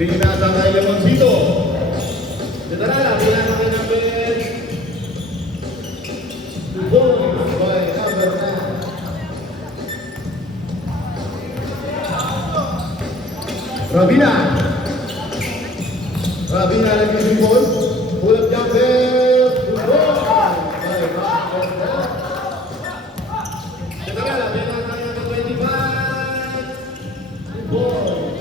Binasa kay Lemoncito. Sedarala, binasa kay number 2 by number 9. Rabina. Rabina lagi di ball. Pull up jumper. Sedarala, binasa kay number 25. Ball.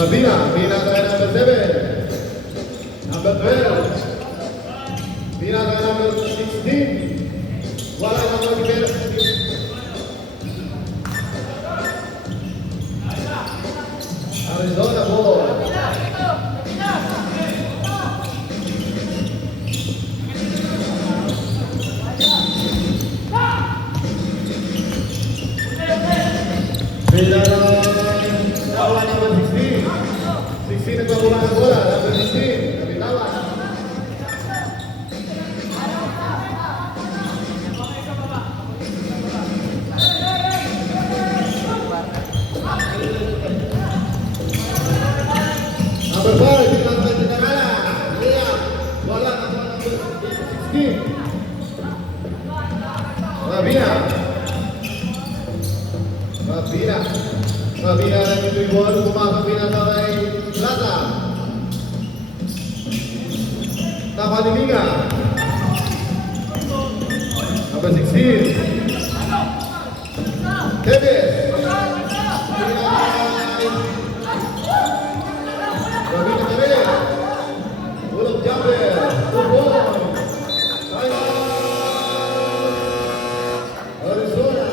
Rabina, Bina kaya number 7. Number 12. Bina kaya number 16. Wala number 12. Arizona ball. Bina Tawa number 16. 16 nagbabulang ang bola. Number 16. Kapitawa. Number 4. Bina kay Sedarala. Liam. Bola number 16. Rabina. Rabina. Rabina lagi di ball, pumasok pinasa kay Plata. Tapa ni Liga. Number 16. Tevez. Rabina Tevez. Pull up jumper. Good ball. Arizona.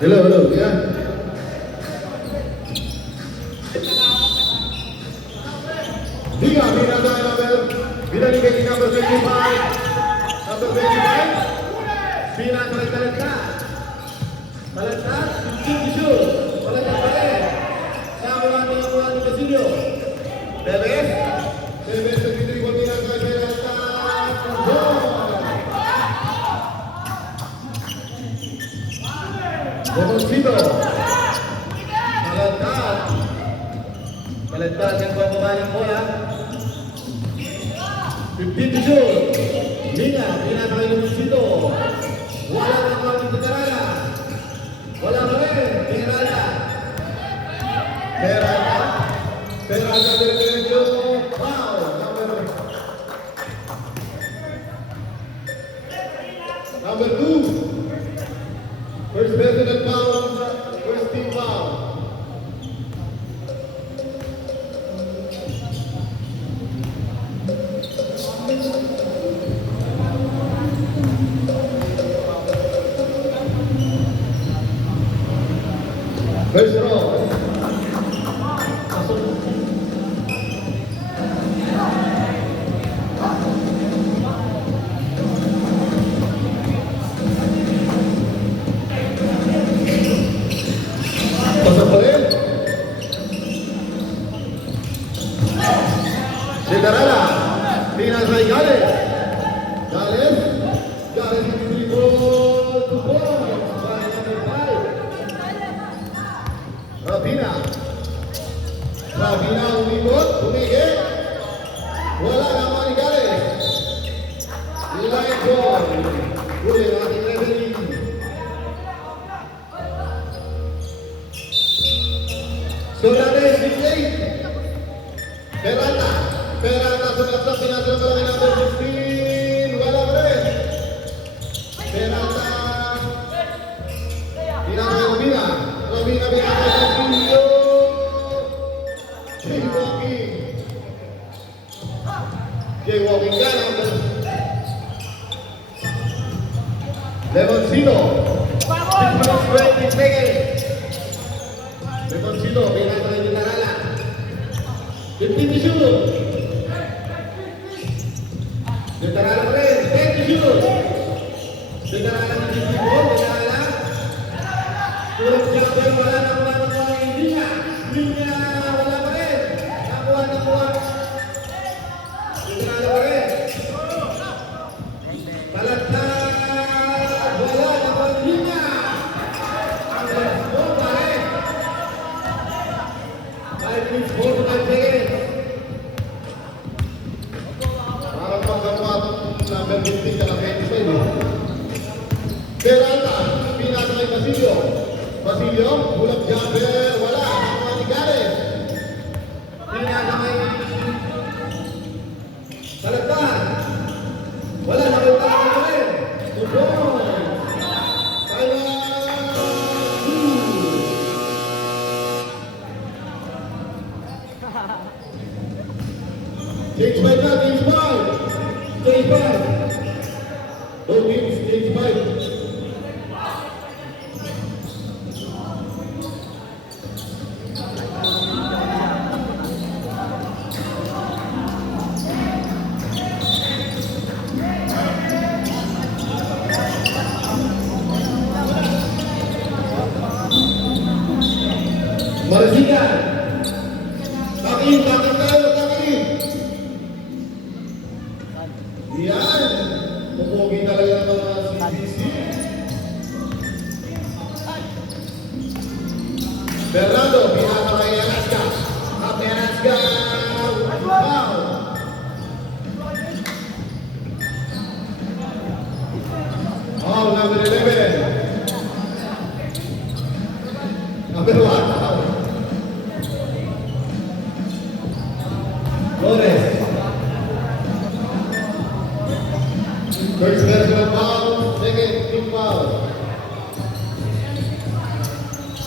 Hello, ya. Bina tayo number. Bina ni number 25. Number 25. Bina talit ka. Talit. Shoot. Talit pa rin. Sama lang ni Casillo. Tevez. Nagtitiri ko Bina kay Peralta. Lemoncito. Malantat yang pembawaan yang bola. 15 to shoot. Bina kay Lemoncito. Wala na kami Sedarala. Wala pa rin. Peralta diretso. Foul. Number 2. First person foul, first team foul. First row. Sedarala, Bina kay Gales. Gales yung dribble to points by number 5. Rabina. Sina umikot, tumigil. Wala na Manigales. Line ball. Huli ang ating referee. Solares, 68. Peralta. Peralta sudah sa pinatol pa lang number 16. Wala pa rin. Peralta. Pinatol Robina. Robina pinatol sa Julio. Jaywalking. Jaywalking yan. Lemoncito. 6 minutes 20 seconds. Lemoncito, pinatol yung Tarala. 15 to shoot. Detarala pa rin. 10 to shoot. Detarala ng Jimbo. Detarala. Turok jumper. Wala na kuha ng mga Linya. Linya. Wala pa rin. Nakuha. Detarala pa rin. Balagtag. Wala na kuha ng Linya. Ang go pa rin. 5 minutes 45 seconds. Parang pagkapat number 15 sa 25. Peralta, pinasa kay Basilio. Basilio, bulag jumper, wala. Mga Nigales. Pinasa kay Salagtan. Wala, nakita ka rin. Tuloy. Kaya, Stage 5 na, Stage 5. Stage 5. Both teams, Stage 5. Marasigan. Takin tayo, takin. Yan. Pupugi talaga ng mga CBC. Bernardo, pinaka kay Alaska. Happy Alaska. Wow. Oh, number 11. Number 1. Flores. First personal foul, second team foul.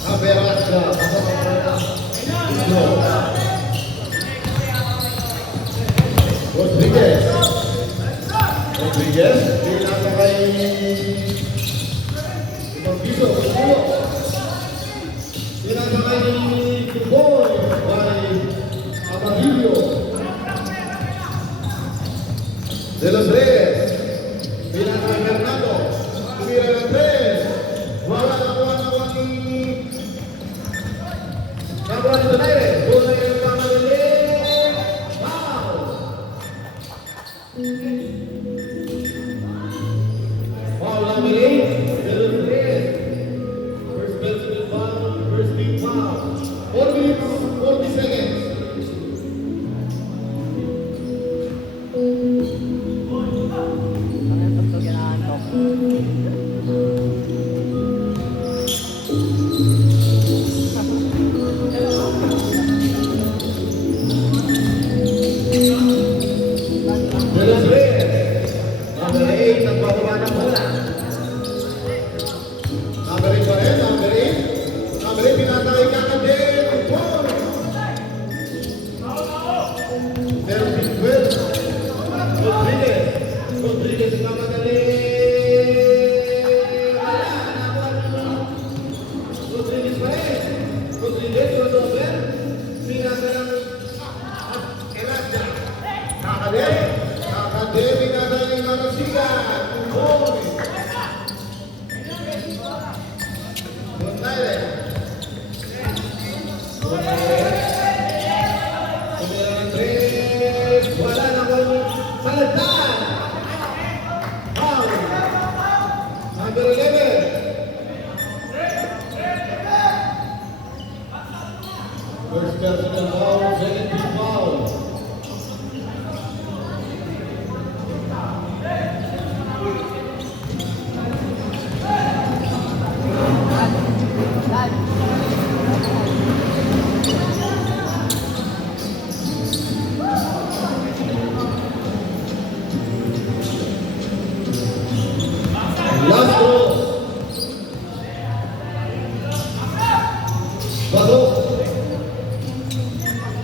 Aberaska. Rodriguez. Rodriguez. Pinasa kay Magbiso. Pinasa kay Tuboy. By Abadillo.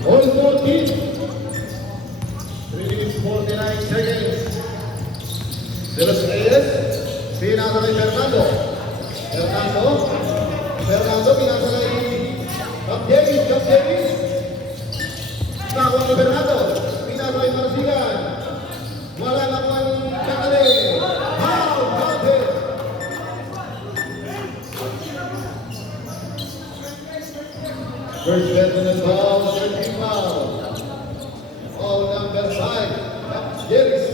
All 14. 3 minutes 49 seconds. De los Reyes. Pinasa kay Fernando. Fernando pinasa kay Cap Davis. Nakuha ni Fernando. Pinasa kay Marsigan. Wala na po ang kakali. Foul! Counted! First personal foul, 13 foul. Foul number 5, Jeris.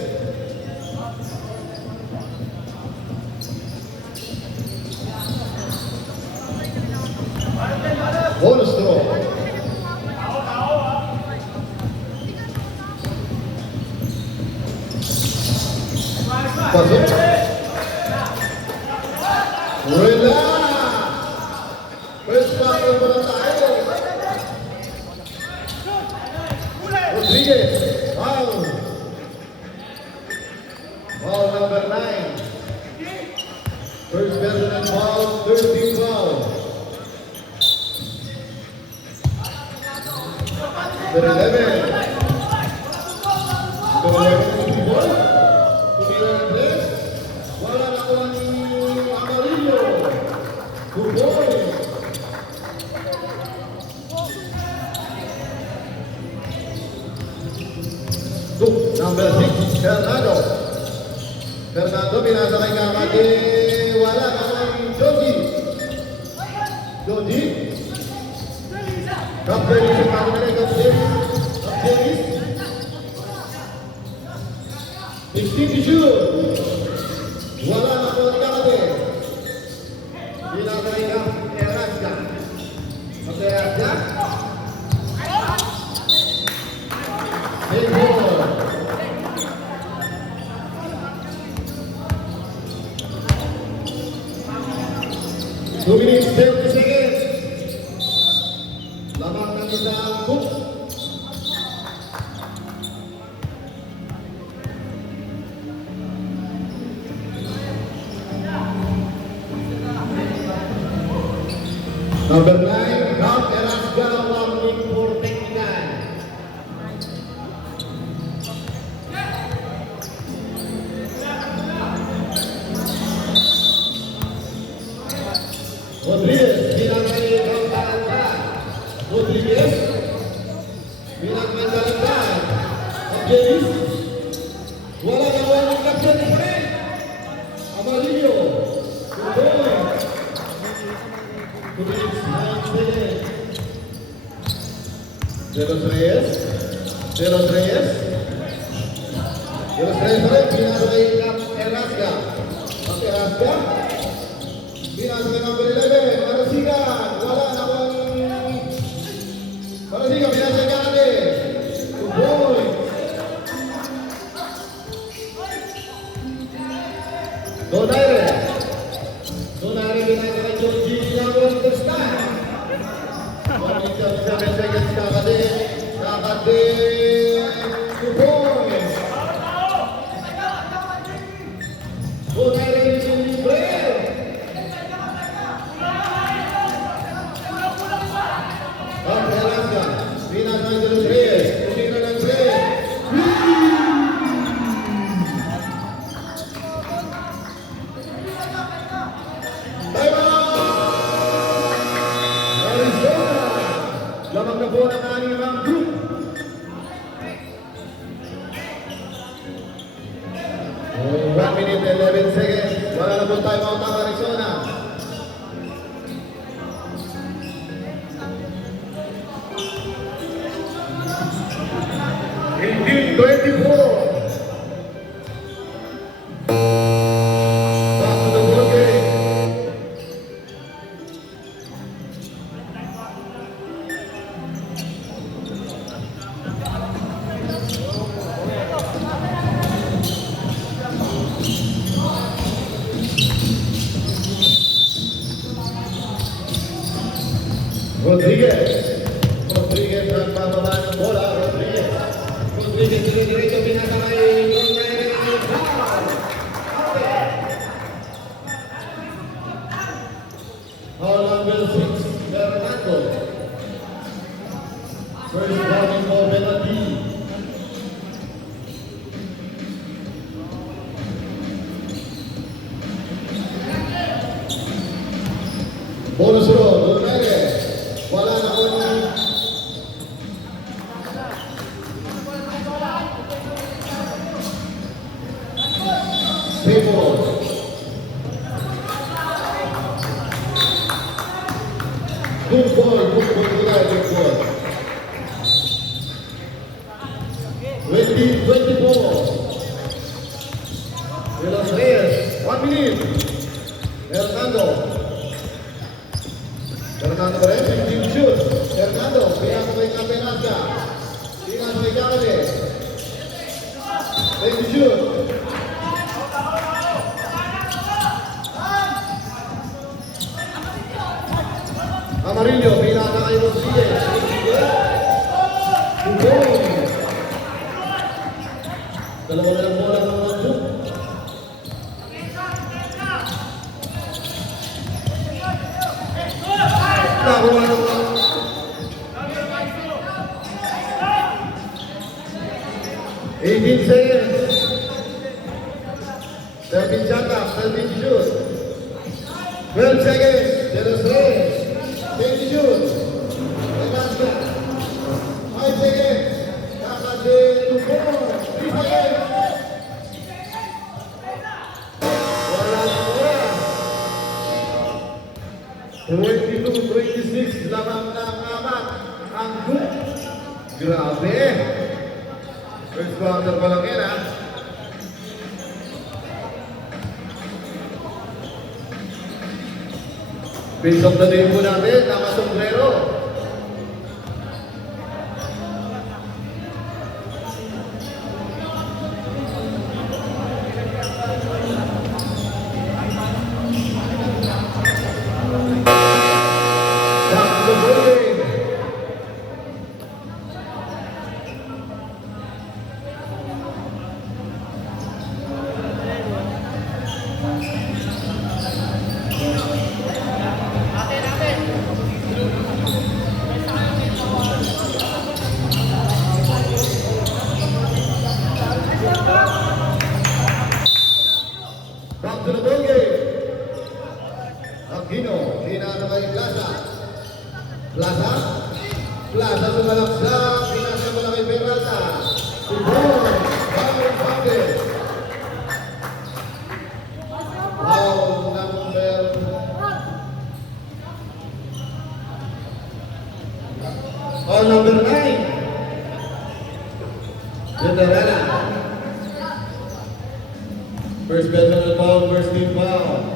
Bonus throw. Pasok. Relax. First foul muna tayo. Rodriguez. Foul. Foul number 9. First personal foul, 13 foul. Number 11. Number 11. Tumira ng dress. Wala na ko ang Amarillo. Good boy. Number 6, Fernando. Fernando pinasa kay Kakati. Wala na ko ang Joji. Kapten si Pagmere, Kapten. 16 to shoot. Wala na po ang Kakati. Pinasa kay Erasga. Erasga. Big ball. Two minutes, 30 seconds. Lamang ng isang hook. Number 9, Cap Erasga, 1 win for technical. Rodriguez, bilang kay Rangkalanta. Rodriguez, bilang kay Rangkalanta. Jeris, wala na walang kapten ni Fred. Amarillo, Kudoy. 2 minutes, 9 seconds. De los Reyes. Pinasa kay Cap Erasga. Cap Erasga. Pinasa kay number 11, Marasigan. Wala na kung Marasigan, pinasa kay Kakati. Good boy. Donaire pinasa kay Joji. Lawan Testan. 1 minute 7 seconds, Kakati. Good boy. Donaire yung libre. Pinasa kay De los Reyes. Tumira ng 3. Time out! Arizona! Lamang na po ng aning ang group. Oh, 1 minute 11 seconds. Wala na po time out ang Arizona. Indeed, 24. Back to the ball game. Rodriguez ang bababa ng bola. Rodriguez dire-diretso pinasa kay Donaire. Foul number 6, Fernando. First calling for penalty. Bonus roll, Rodriguez. Wala na po ni Staples. Good ball tonight, good ball. 20-24. De los Reyes, 1 minute. Fernando pa rin, 15 shoot. Fernando, pinasa kay Capenasca. Pinasa kay Gavale. 20 shoot. Amarillo, pinasa kay Rodriguez. Tugon. Dalawa na lang bola ng mga shoot. Nakuha na mga 18 seconds. 13 shot up, 13 shoot. 12 seconds. De los Reyes. 20 shoot. Nebraska. 5 seconds. Kakade Tugon. 3 seconds. Wala na bola. 22-26. Lamang ng apat. Ang Duke. Grabe. First quarter pa lang yan, ha? Piece of the day po natin, nakasombrero. That's the bowling. Back to the ball game. Aquino, pinasa kay Plaza. Plaza sumalaksak, pinasa mo na kay Peralta. Tugon, foul. Foul number 9. Cinderella. First personal foul, first team foul.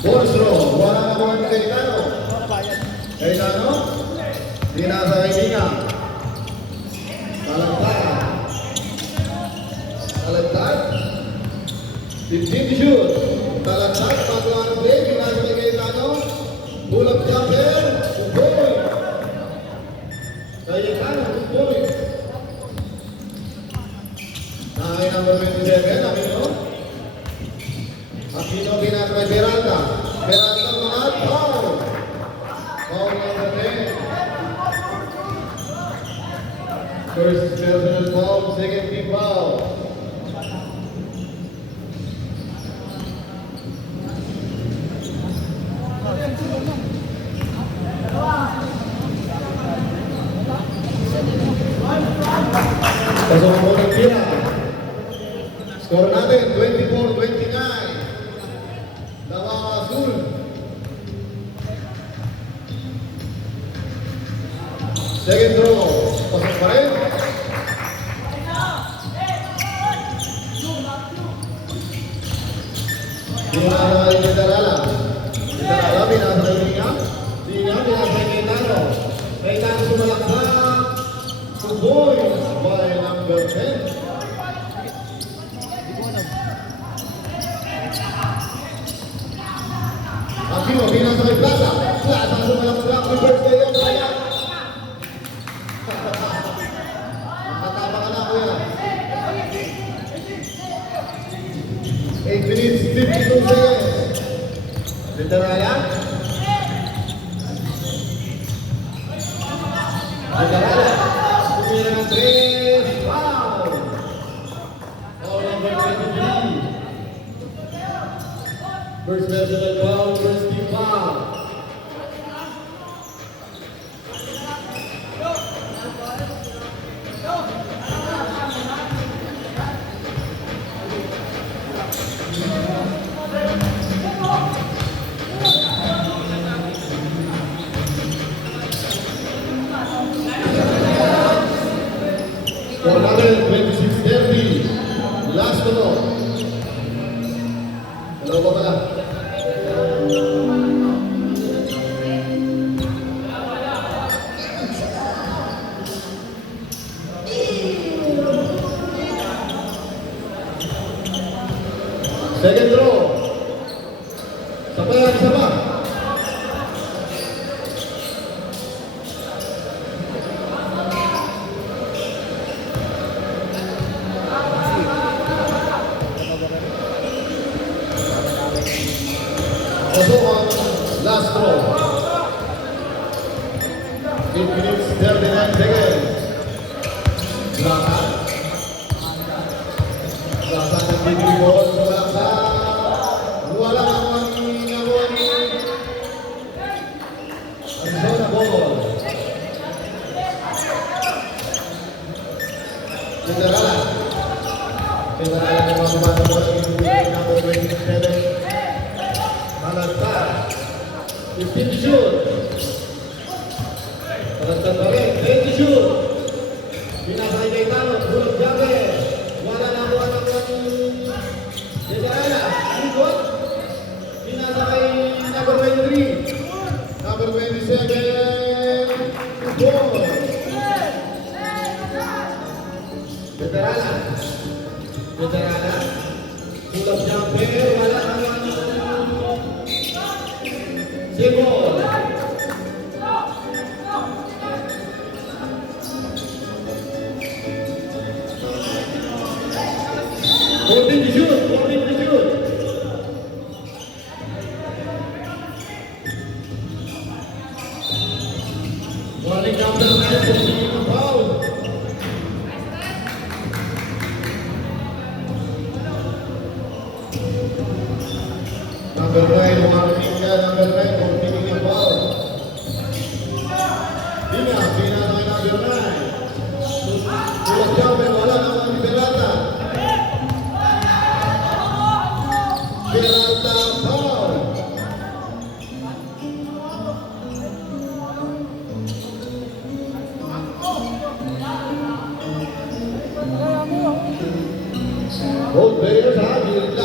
Bonus roll, wala na kuha ni Cayetano. Dinasa kay Dinga. Talagtag. 15 shoot. Talagtag, patuwa ng play, dinasa kay Cayetano. Bulag jumper, Tugon. Cayetano, Tugon. Nakay number 27, Aquino pinasa kay Peralta. Peralta mahal, foul. Foul number 10. First personal foul, second team foul. Pasok mo ng tira. Score natin, 24-29. Davao Azul. Second throw. Pasok pa rin. Dinasa kay Cinderella. Pinasa kay Dinga. Pinasa kay Cayetano. Cayetano sumalaksak. Tugon by number 10. Aquino, pinasa kay Plaza. Plaza sumalaksak. Happy birthday yung kaya. Nakatapa ka na, kuya. 8 minutes, 52 seconds. Federala, kumira ng 3, foul! Foul number 23. First personal foul, first team foul. For number 26-30, last to go. Dalawa pa pala. Second throw. Isa pa. Also on last throw. 8 minutes, 39 seconds. Belakang. Belakang ng bibig ball sa belakang. Wala ang nakuha ni Arizona ball. Federala. Federala ng mga bumata bola ng number 27. Malanta. 15 shoot. Malanta pa rin. 20 shoot. Pinasay kay Tano. Bulog jabe. Wala na kuha ng Federala. Ikot. Pinasa kay number 23. Number 27. Goal. Federala. Federala. Bulog jabe. Wala na Sibol. Holding the shoot. Warning number 9 for the foul. Number 9, warning ka, number 9 for taking a foul. Dina sa number 9. Tulad jumper, wala naman ang Peralta. Peralta foul. Both players ha, gilid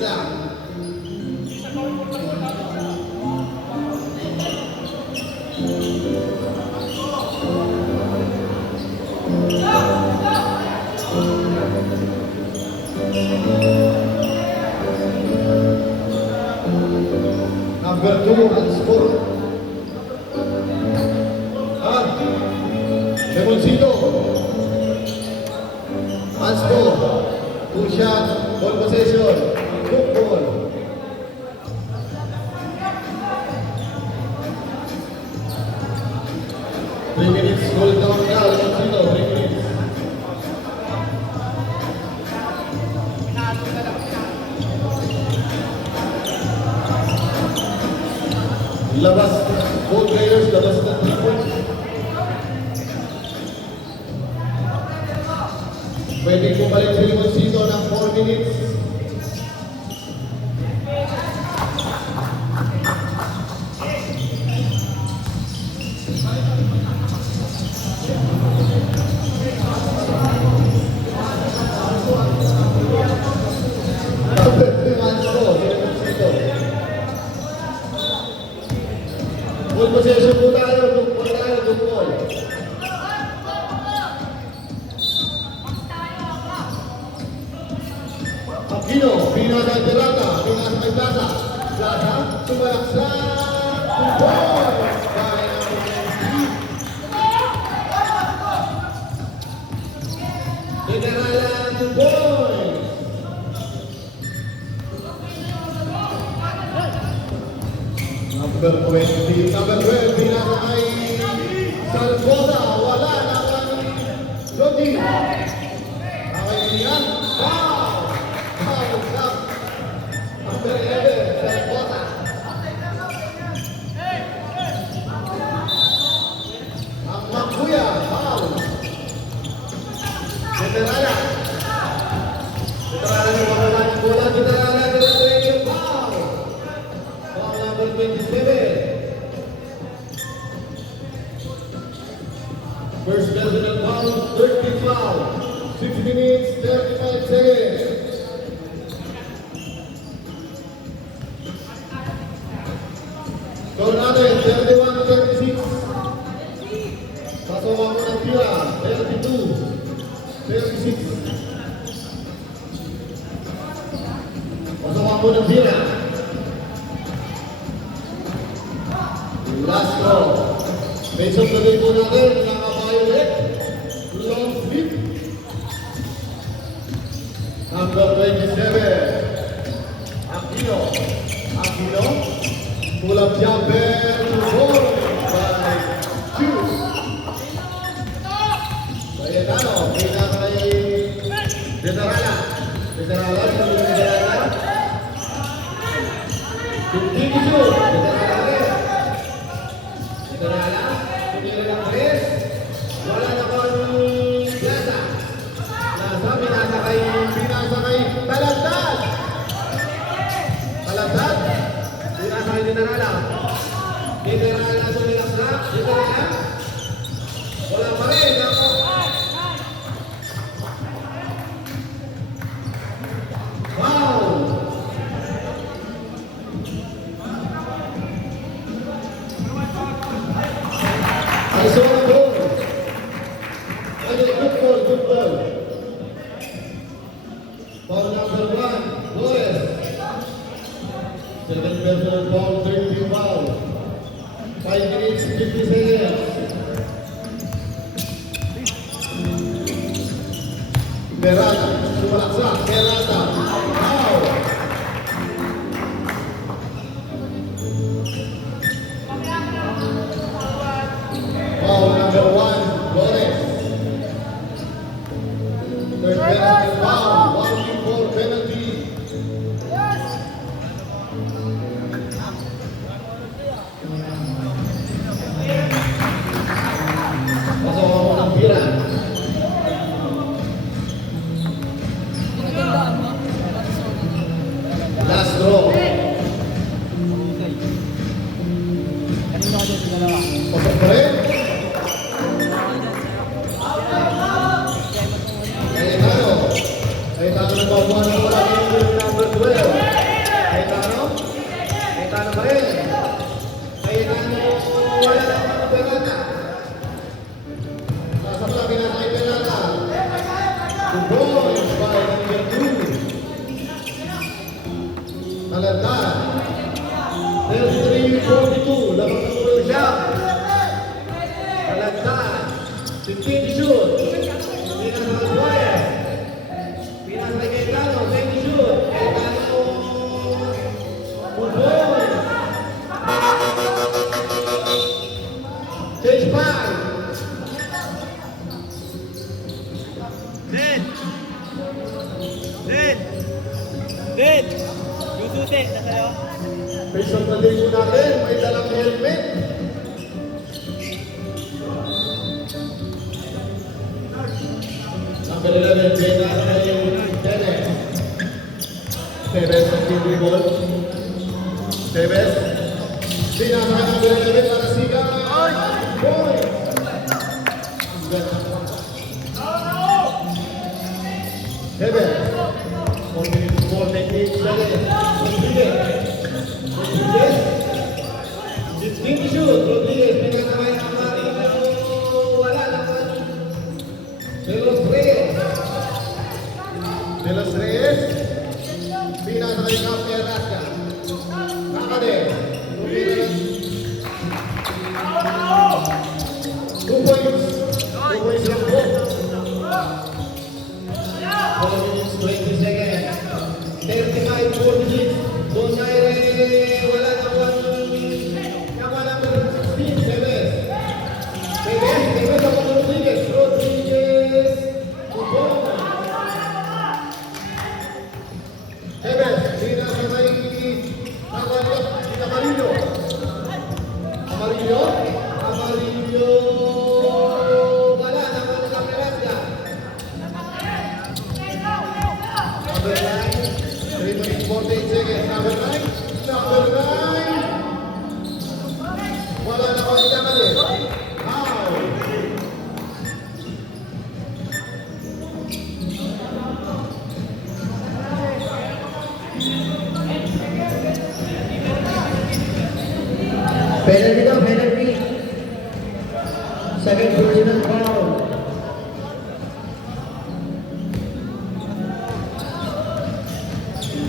lang. Number 2 ang score. Demoncito. Anspo. 2 shot. Ball possession. Hook ball. Three minutes goal down now. Demoncito. 3 minutes. Labas, both players labas ng 3 points. Pwedeng bumalik si Limoncito ng 4 minutes. Ball possession po tayo, ball. Aquino, pinasa kay Peralta, pinasa kay Plaza. Plaza, sumayak sa ball. Federala ng boys. Number 20, pinasa kay Salvoda. First personal foul, 30 foul. 6 minutes, 35 seconds. Score natin, 31-36. Pasokan mo ng tira, 32-36. Pasokan mo ng tira. Last throw. Base of the day po natin, naka-violet. Long flip. Number 27. Aquino. Aquino. Pull-up jumper to goal by Juice. Cayetano. Kita kay Veterana. Veterana. Veterana. Continue shoot. Veterana. Veterana. Tumira ng press. Wala na po ang Plaza. Plaza. Pinasa kay Talantad. Talantad. Pinasa kay Veterana. Veterana sumilas na. Veterana. Wala pa rin. Ako. Wow! Arizona ball. Good ball, good ball. Foul number 1, Flores. Second personal foul, 30 foul. 5 minutes, 50 seconds. Peralta, sumalaksak, Peralta. Foul. Foul number 1, Flores. Third penalty foul, 1-4 penalty. Pasokan mo ng pira. Last draw. Pasok pa rin. Cayetano. Cayetano na babuhan ng wala yung number 12. Cayetano. Cayetano pa rin. Cayetano wala lang ang Peralta. Nasa sabi na kay Peralta. The ball is by number 2. Talantad. 33-42. Labang ng ulo siya. Talantad. 15 shoot. Pinasa kay Suarez. Pinasa kay Cayetano. 20 shoot. Cayetano. Pulbol. Change back. Din! Yung susi, nasa'yo? Face of the day po natin. May dalang helmet. Number 11, Beta sa yung Tevez. Tevez ang TV ball. Tevez. Pinasa ka number 11 para Siga. Boy! Tevez. 4 minutes, 4 techniques. Rodriguez. Rodriguez. 15 shoot. Rodriguez. Pinasa kay Amarillo. Wala naman. De Los Reyes. De Los Reyes. Pinasa kay Capia Rasca. Nakade. 2 points. 2 points lang po. 4 minutes, 20 seconds. 35-46. Donaire. Wala naman. Wala naman. 16. Tevez. Tevez. Tevez ako Rodriguez. Rodriguez. Kupon. Tevez. Pinasa kay Amarillo. Amarillo. Amarillo. Wala naman. Second personal foul.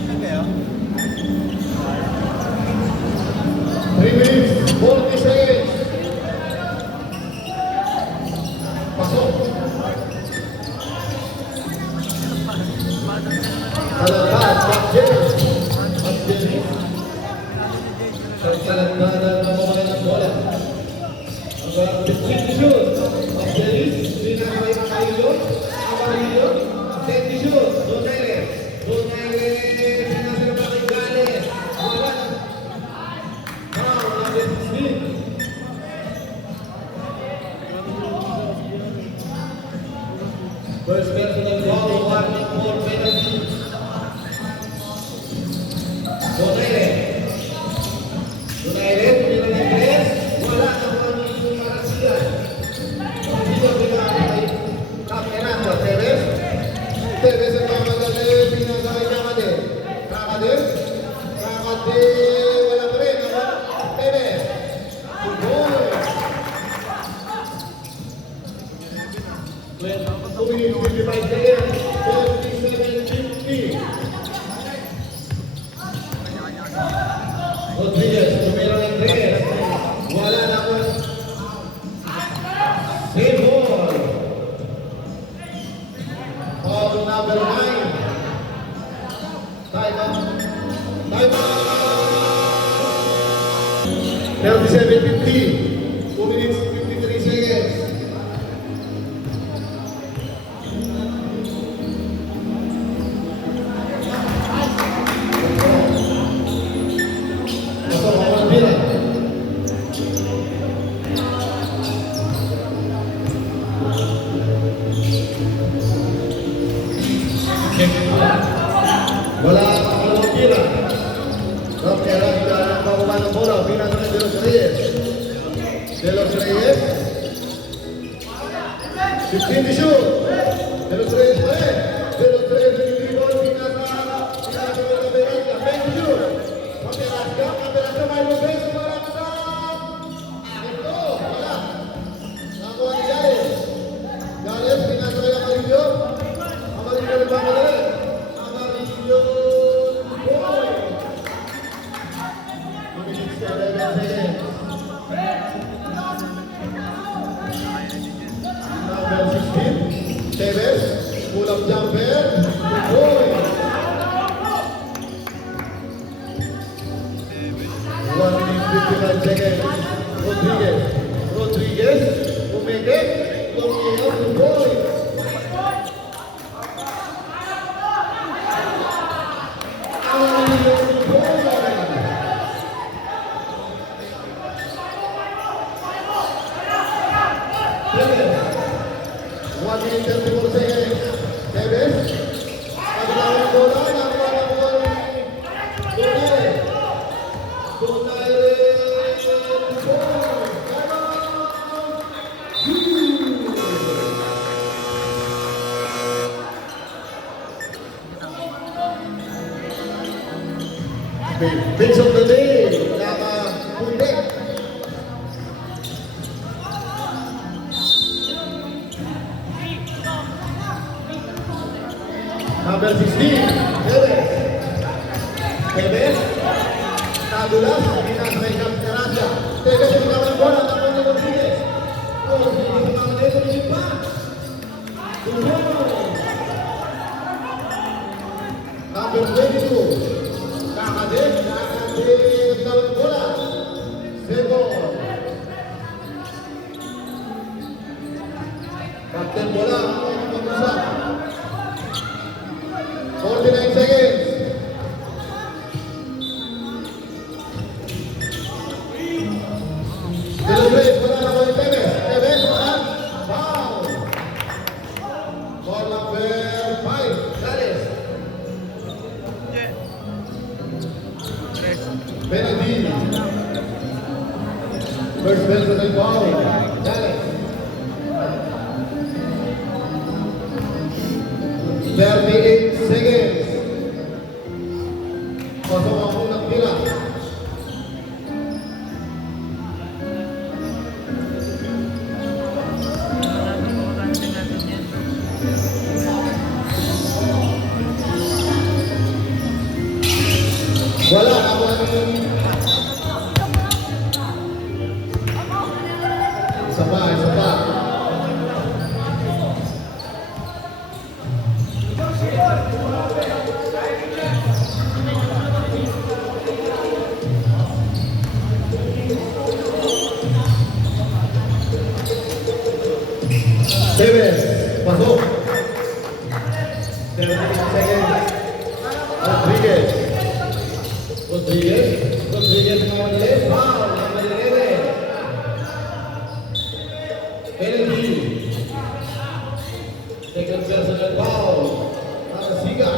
Okay, 3 minutes, 40 seconds. Pasok. Salagad, Magjelis. Magjelis. Salagad ng mga ng bola. Ang 15 shoot. Magjelis. Pinakaway Amarillo. Amarillo. 20 shoot. Donaire. Donaire. Pinasirma kay Gales. Wala. Foul, number 16. First personal foul, 1-4 penalty. Donaire. Donaire, tumira ng tres. Wala na po ang inyong marasilan. Marasilan, pinakakay. Kaperato, Teres. Teres ang mamadali. Pinasakay Kakade. Kakade. Kakade. Wala pa rin. Teres. Goal. 2 minutes, 55 seconds. 47-50. Rodriguez, tumira ng tres. Wala na po. Save ball. Foul number 9. Time out. Time out. 37-50. 2 minutes, 53 seconds. Pasok ako ng bilang. Wala ako ng bilang. Okay, ang pababa ng bola. Bilang ng De Los Reyes. De Los Reyes. 15 to shoot. De Los Reyes pa rin. De Los Reyes yung dribble. Pinasa ng Caberasca. 20 to shoot. Caberasca, may lubes. Caberasca. Ito, wala. Nakuha ni Gales. Gales, pinasa kay Amarillo. Amarillo rin ba madali? Amarillo. Boy. 2 minutes, 11 seconds. Number 16, Teves, pull-up jumper, boy. 1 minute, 55 seconds. Rodriguez, Rodriguez, umeke, tumingin, boy. Amarillo, boy. Teves. 1 minute 34 seconds. Teves. Pagkakaroon ng bola. Nakuha ng bola ni Donaire. Donaire. Pins of the day. Nakapundik. Number 16, Teves. Teves. Nadulas, pinasay Caperaza. Teves yung pinaka ng bola, nakuha ni Rodriguez. Rodriguez ang mga dito, hindi pa. Number 22, Kakade. Kakade, pinaka ng bola. Sebo. Captain bola, ang pag-usap. 49 seconds. De Los Reyes, wala na ko ni Teves. Teves, wala. Foul. Ball number 5. Gales. Penalty. First personal foul. Gales. 38 seconds. Pasok ang unang pila. Seven. Pasok. 30 seconds. Rodriguez. Rodriguez Morales. Foul. Number 11. Penalty. Second personal foul. Para Siga.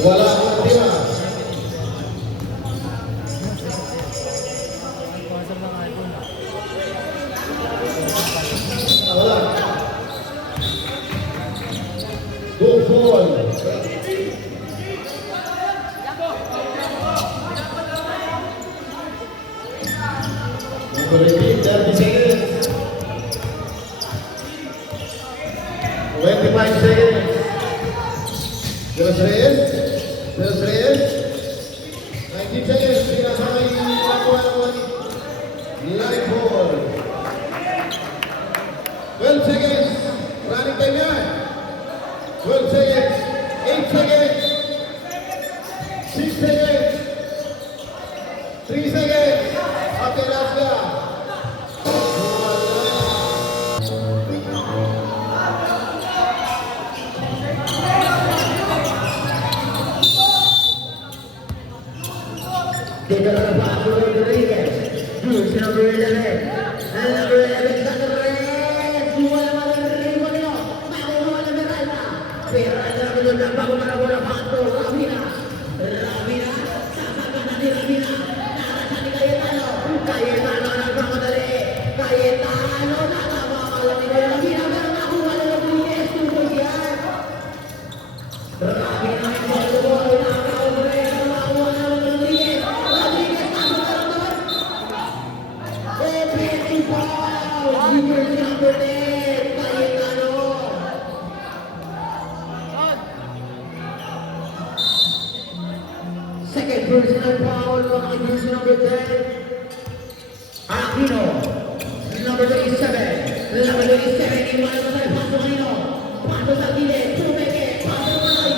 Wala ang tira. Wala. Good ball. Number 18, 30 seconds. 25 seconds. Terus Reyes. 19 seconds. Sinasabay lakuan live ball. 12 seconds. Running time yan. 12 seconds. 8 seconds. 6 seconds. 3 seconds. Okay, last na. Dito na ba ako Rodriguez? Bruce number 11. Number 11 sa Rodriguez. Wala man ang rin mo nyo. Makuha na Miranda. Miranda na doon ang bago na bola pato. Ravina. Sasaka na ni Ravina. Narasa ni Cayetano. Cayetano ang pagmadali. Cayetano nakakawala ni Ravina. Pero nakuha na Rodriguez. Tungkol yan. Ravina ang bola. Second personal foul on jersey number 10. Aquino. Number 37. Number 37. Iwan na tayo. Paso Aquino. Paso sa gilid. Tumeke. Paso naman.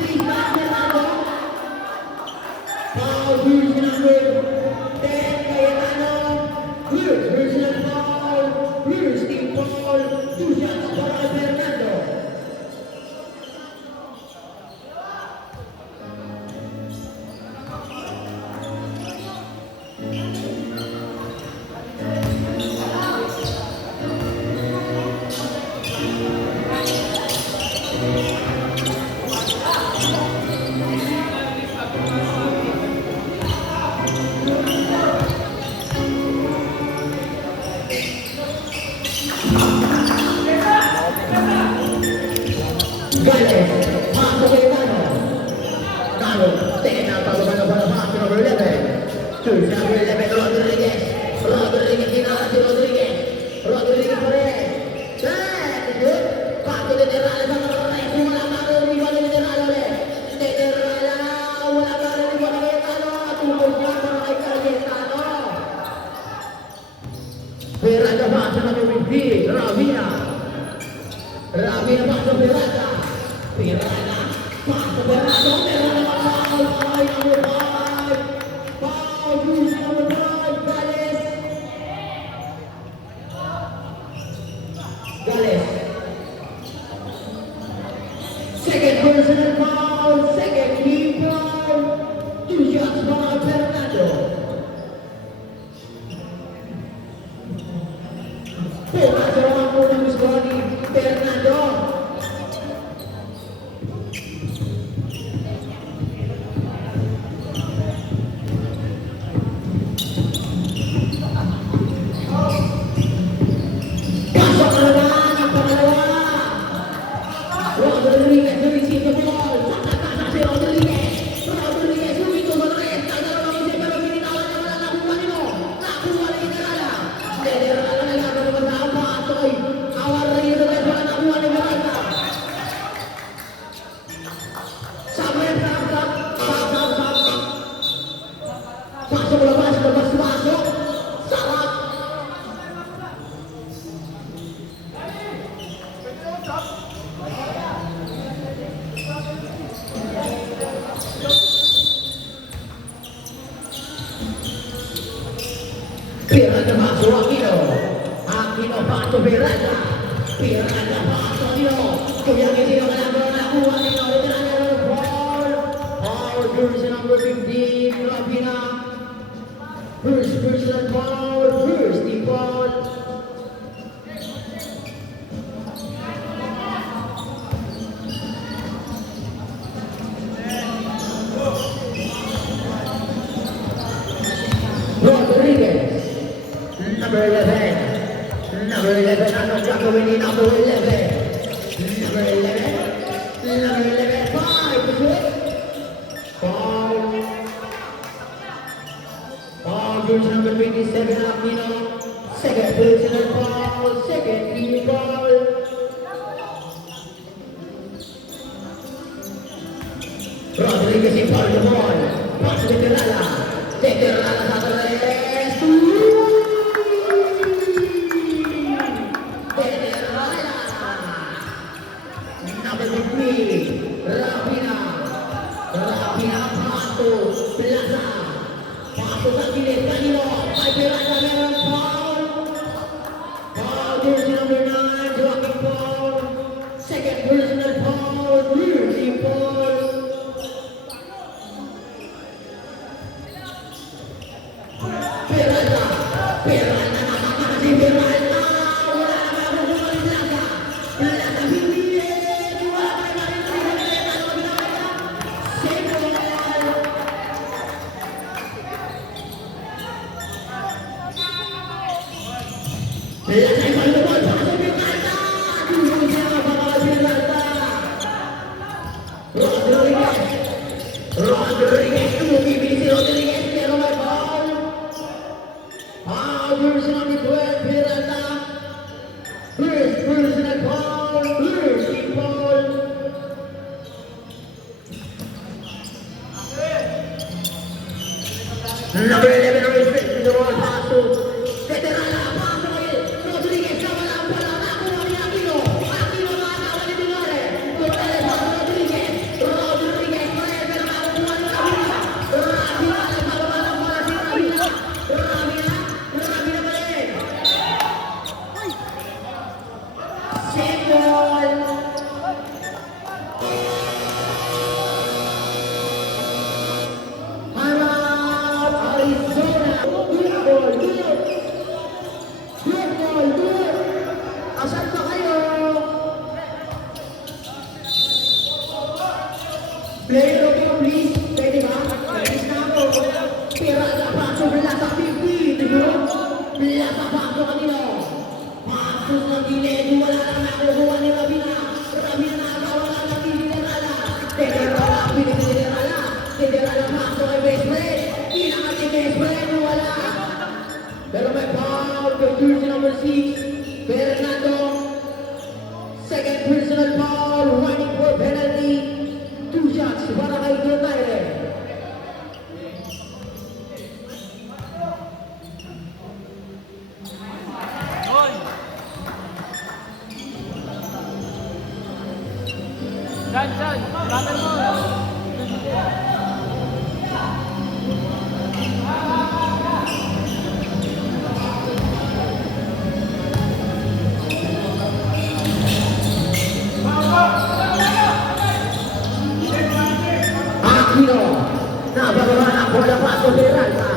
3 back Fernando. Foul jersey number 10. Cayetano. Here's personal foul. Here's team foul. 2 shots para Fernando. Gales, Paso Cayetano. Talo, tena, pagkabano para Paso number 11. Choose number 11, Rodriguez. Rodriguez, kinala si Rodriguez. Rodriguez pa rin. Set, good. Paso de Terrales ang nakaray. Wala para rin iwan ni Terrales ulit. De Terrales, wala para rin iwan ni Cayetano. Tungkol siya para kay Cayetano. Perada Paso number 15, Ravina. Ravina Paso Perada. Pirana, Paso Perado, meron naman foul, foul number 5. Foul, jersey number 5, Gales. Second personal foul, second team foul. 2 shots para Fernando. Pumasok ang unang gusto ni Fernando. Pasok na naman ang pangalawa. Rodriguez na receive the ball. pasok Peralta. Peralta pasok Nino. Kuya Kitino ka lang bro, nakuha Nino. Ito na Nino, foul. Foul, jersey number 15, Rapina. First personal foul, first team foul. Rodriguez, number 11. Number 11, ano gagawin ni number 11? Number 11, number 11, 5, foul. Foul, jersey number 27, Aquino. Second personal foul, second team foul. Rodriguez in foul the ball. Pass to Terrala. Terrala sa tres. Terrala. Number 15, Rapina. Rapina pasok. Plaza. Pasok sa gilid. Kanino? Ay Terrala meron foul. Foul jersey number 9, Joaquin Paul. Second personal foul, jersey Paul. Peralta, Peralta nakakasi Peralta. Wala na makukuha ni Plaza. Plaza hindi. Wala pa rin natin. Ano ginagawa? Save ball. Plaza ay foul the ball. Pasok Peralta. Tulong siya para Peralta. Rodriguez. Rodriguez. Tumibili si Rodriguez. Pero may foul. Foul, jersey number 12, Peralta. First personal foul, first team foul. Number 11, number 6, the ball pass to Terrala. Pass away. Rodriguez, wala, nakuha ni Aquino. Aquino nakatawa ni Pinore. Torres, Rodriguez. Rodriguez, pero nakuha ni Rapina. Rapina, nagpapabala ng bola si Rapina. Rapina pa rin. Save ball. Harap, Arizona. Good ball, good. Good ball, good. Asan pa kayo? Player of you, please. Pwede ba? Please na ako. Peralta pasok nila sa 50. Tignan mo. Plaza pasok kanino. Pasok ng gilid. Wala na nakukuha ni Rapina. Rapina nakakawala ng Terrala. Terrala, pinag Terrala. Terrala pasok kay best friend. Inangat ni best friend. Wala. Pero may foul. The jersey number 6. Fernando. Second personal foul. Running for penalty. 2 shots para kay Donaire. Dyan, battle mo. Aquino. Nabababa ng bola pasok Peralta.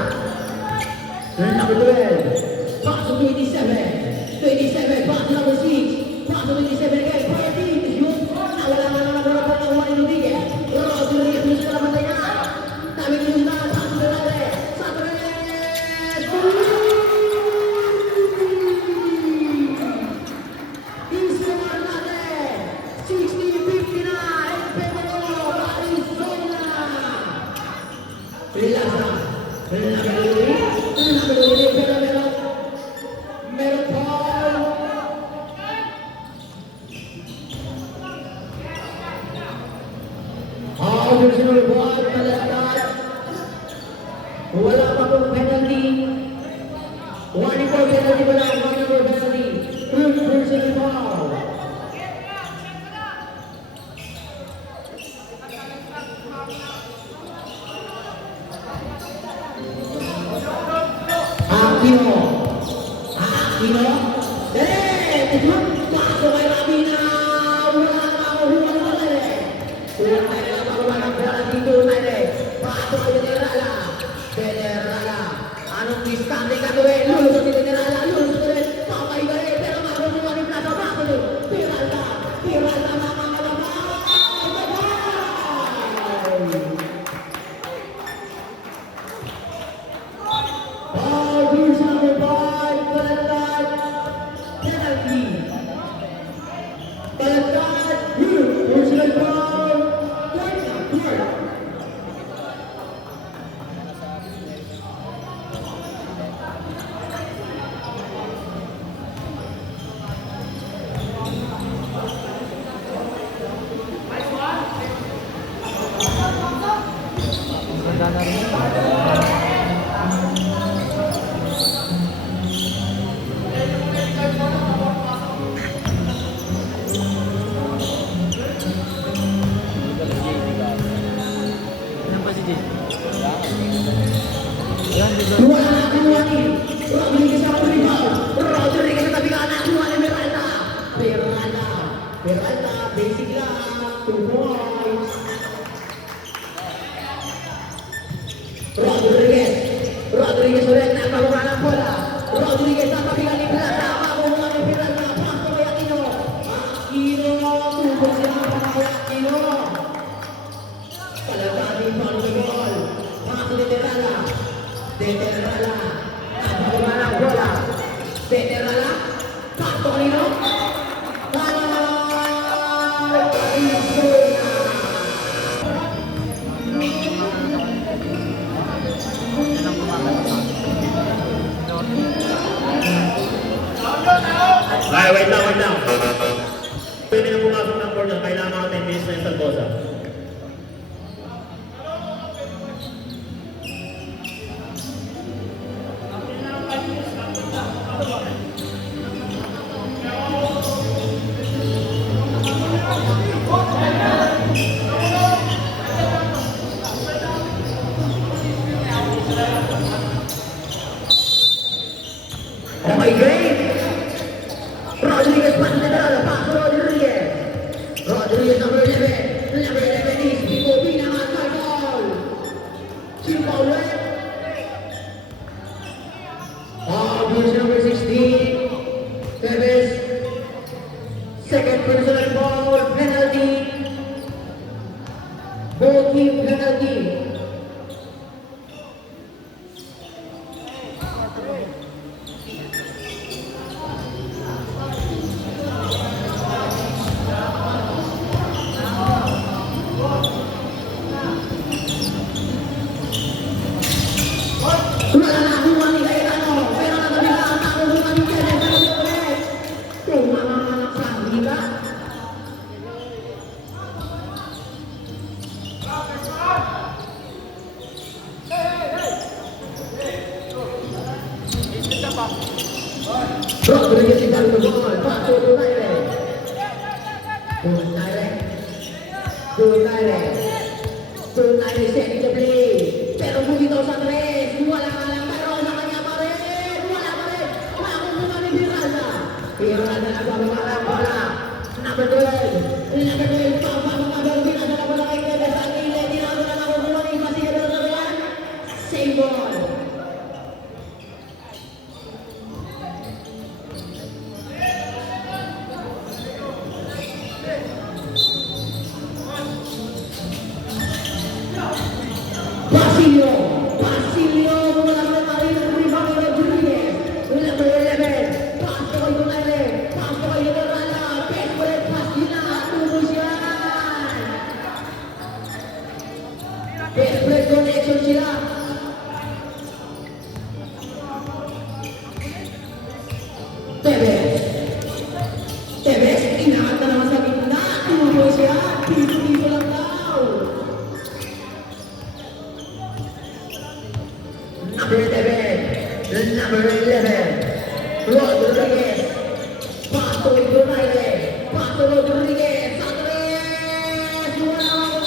Number 12. Pasok 27. 27. Pasok number 6. Pasok 27 again. Party. Yun. Nawala na ng bola pa ng Juan Rodriguez. Rodriguez gusto na naman tayo. Dami gusto na. Pasok Peralta. Sa tres. Isumar natin. 60-59. Pedro Arizona. Plaza. Meron foul. Foul, jersey number 1, talagtad. Wala pa pong penalty. Warning for penalty pa lang. Warning for penalty. Third personal foul. Aquino. Aquino. Dali! Wala na nakuha ni Rodriguez ang rebound. Rodriguez sa tabi kanan, nakuha ni Miranda. Miranda, basic lang, 2 points. Rodriguez ulit, nakababa ng bola. Rodriguez sa tabi kanan ni Miranda. Makuha ni Miranda, paso kay Aquino. Tubos siya kay Aquino. Palagating foul na goal. Paso ni Terala. Nakababa ng bola. Terala, paso kanino? Ay, wait lang. Pwede na pumasok ng corner, kailangan ako 10 minutes na yung Salvosa. Okay, great. Rodriguez pass na Terala, pass to Rodriguez. Rodriguez number 11. Number 11 is Pico Binaman, my ball. Sino pa ulit? Abuse number 16. Tevez. Second personal ball, penalty. Goal kick penalty. Wala na kuha ni Cayetano, pero nakabila ang nakuha ni Kenneth. Ano ulit? Yung mga anak sa Liga. Rodriguez is down the ball, pass to Donaire. Donaire setting the play. Pero bumitaw sa tres. Wala nga lang pero sa kanya pa rin. Wala pa rin. Makukuha ni Miranda. Miranda nagbababa ng bola. Number 12. Pagpapagpagpag Miranda na bola kay Tevez. Ang ile. Tinawag na nakukuha ni Masigado na yan. Same ball. Basilio, mula sa tayo ng rebound ni Rodriguez. Number 11, pass to kay Donaire, pass to kay Terala, favorite pass nila, tubos yan. Favorite connection sila. Tevez, inaat na naman sa gitna, tubos yan, piso-piso lang daw. Number 11, Rodriguez, pass to Donaire, pass to Rodriguez, sa tres, wala akong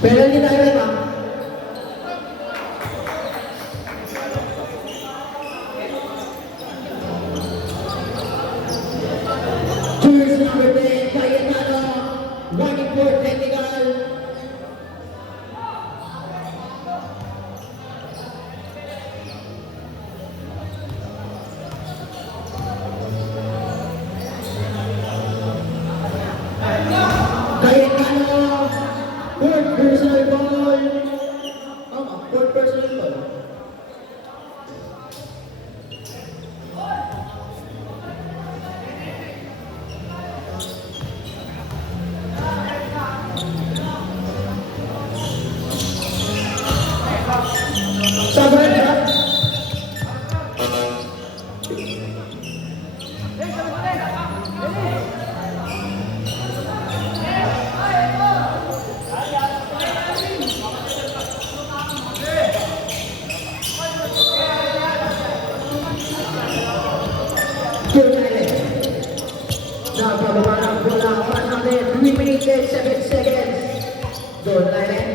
penalty tayo ba? Jersey number 10, Cayetano, running for technical. Cayetano, third personal ball. Gonzalez. Napababa ng bola. Oras natin. 3 minutes and 7 seconds. Gonzalez.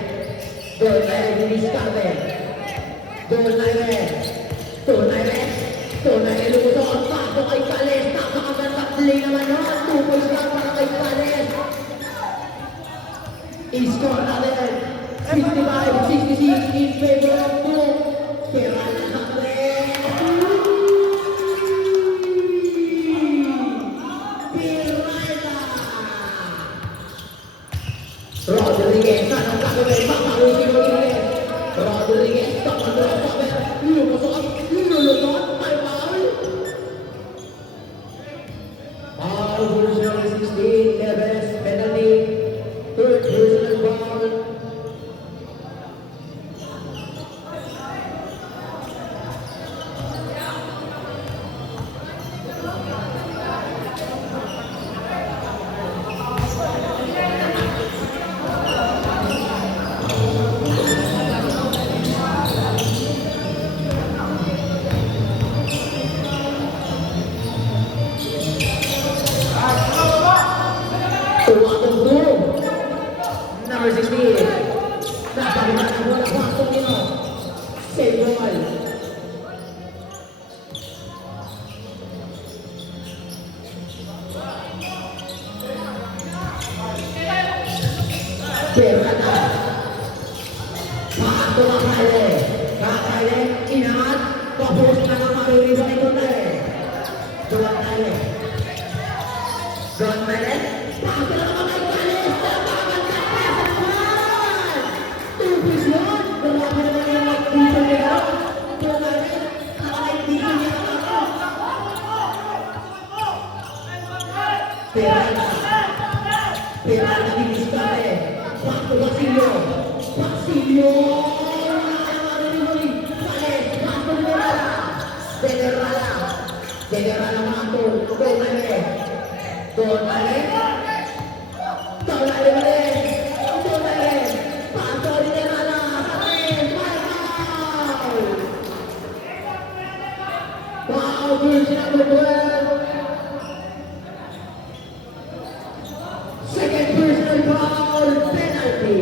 Gonzalez diniskarte. Gonzalez. Gonzalez. Gonzalez lumusot. Paso kay Gales. Napakaganda play naman yun. 2 points lang para kay Gales. I-score natin. 65-66 in favor of Boom. Kerala natin. Pirata. Rodriguez, tanong gagawin. Papalo si Rodriguez. Rodriguez, tapos na ang pamer. Lumusot. Lulusot. May foul. Foul version 16. Neves penalty. Third personal foul. Tuwakong Boom. Number 16. Napababa ng bola. Pasok nito. Save ball. Pirata. Pasok ang Kale. Kale. Inangat. Papos na ng maririba ni Gonzalez. Gonzalez. Gonzalez. Pasok na naman kay Gales. Tapakan ka. Pasok naman. Tupis yun. Grabe naman yung mag-dito nila. Gonzalez. Nakakay dito niya. Pirata. Pirata diniskarte. Paso Basilio. Basilio. Generala. Generala Mato. Gonzalez. Gonzalez. Gonzalez. Gonzalez. Paso Generala. Atin. Foul. Foul version number 12. Second personal foul. Penalty.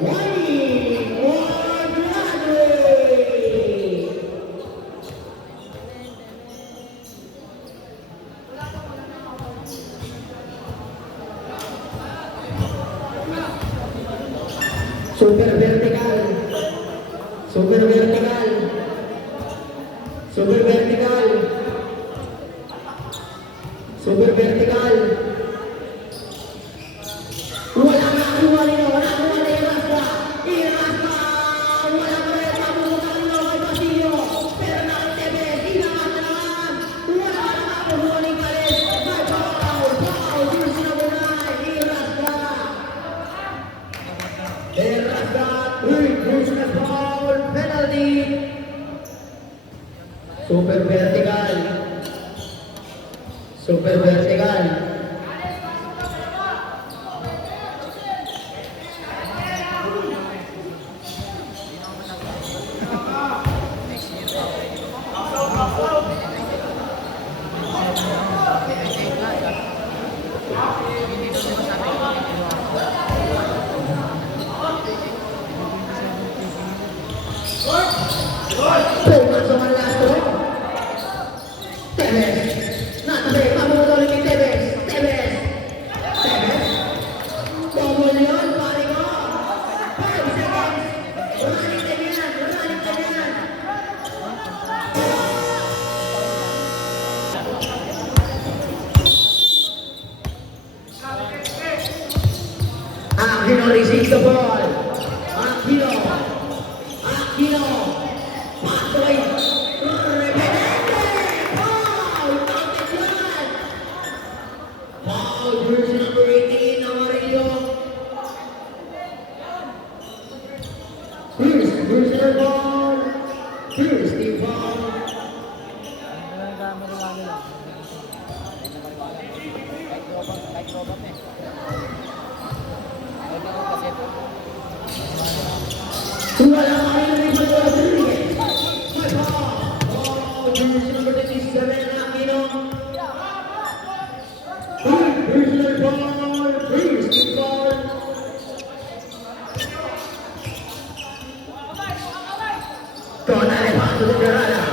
Why? Quadrado! Super vertical. Super vertical. Super vertical. Super vertical. Walang nakuha nito. Nakuha ni Irasca. Irasca. Walang nakuha nito kay Basilio. Pero nakatebe. Inangat na naman. Wala na nakuha ni Galit. May foul. Foul. Jersey number 9. Irasca. Irasca. Personal foul. Penalty. Super vertical. Super vertical. Pumasok ang laso. Tevez. Natabi. Pamumutuloy ni Tevez. Tevez. Tevez. Bobol yun. Pari ko. 5 seconds. Running time yan. Running time yan. Aquino receives the ball. Aquino. Aquino. Pasoy. Repenente. Foul. Counted one. Foul. Jersey number 18. Amarillo. Here's their ball. Here's the ball. Wala ka rin na rin Rodriguez. May ball. Oh, jersey number 27. Aquino. Here's their ball. Here's the ball. Tonale paso de Ferrara.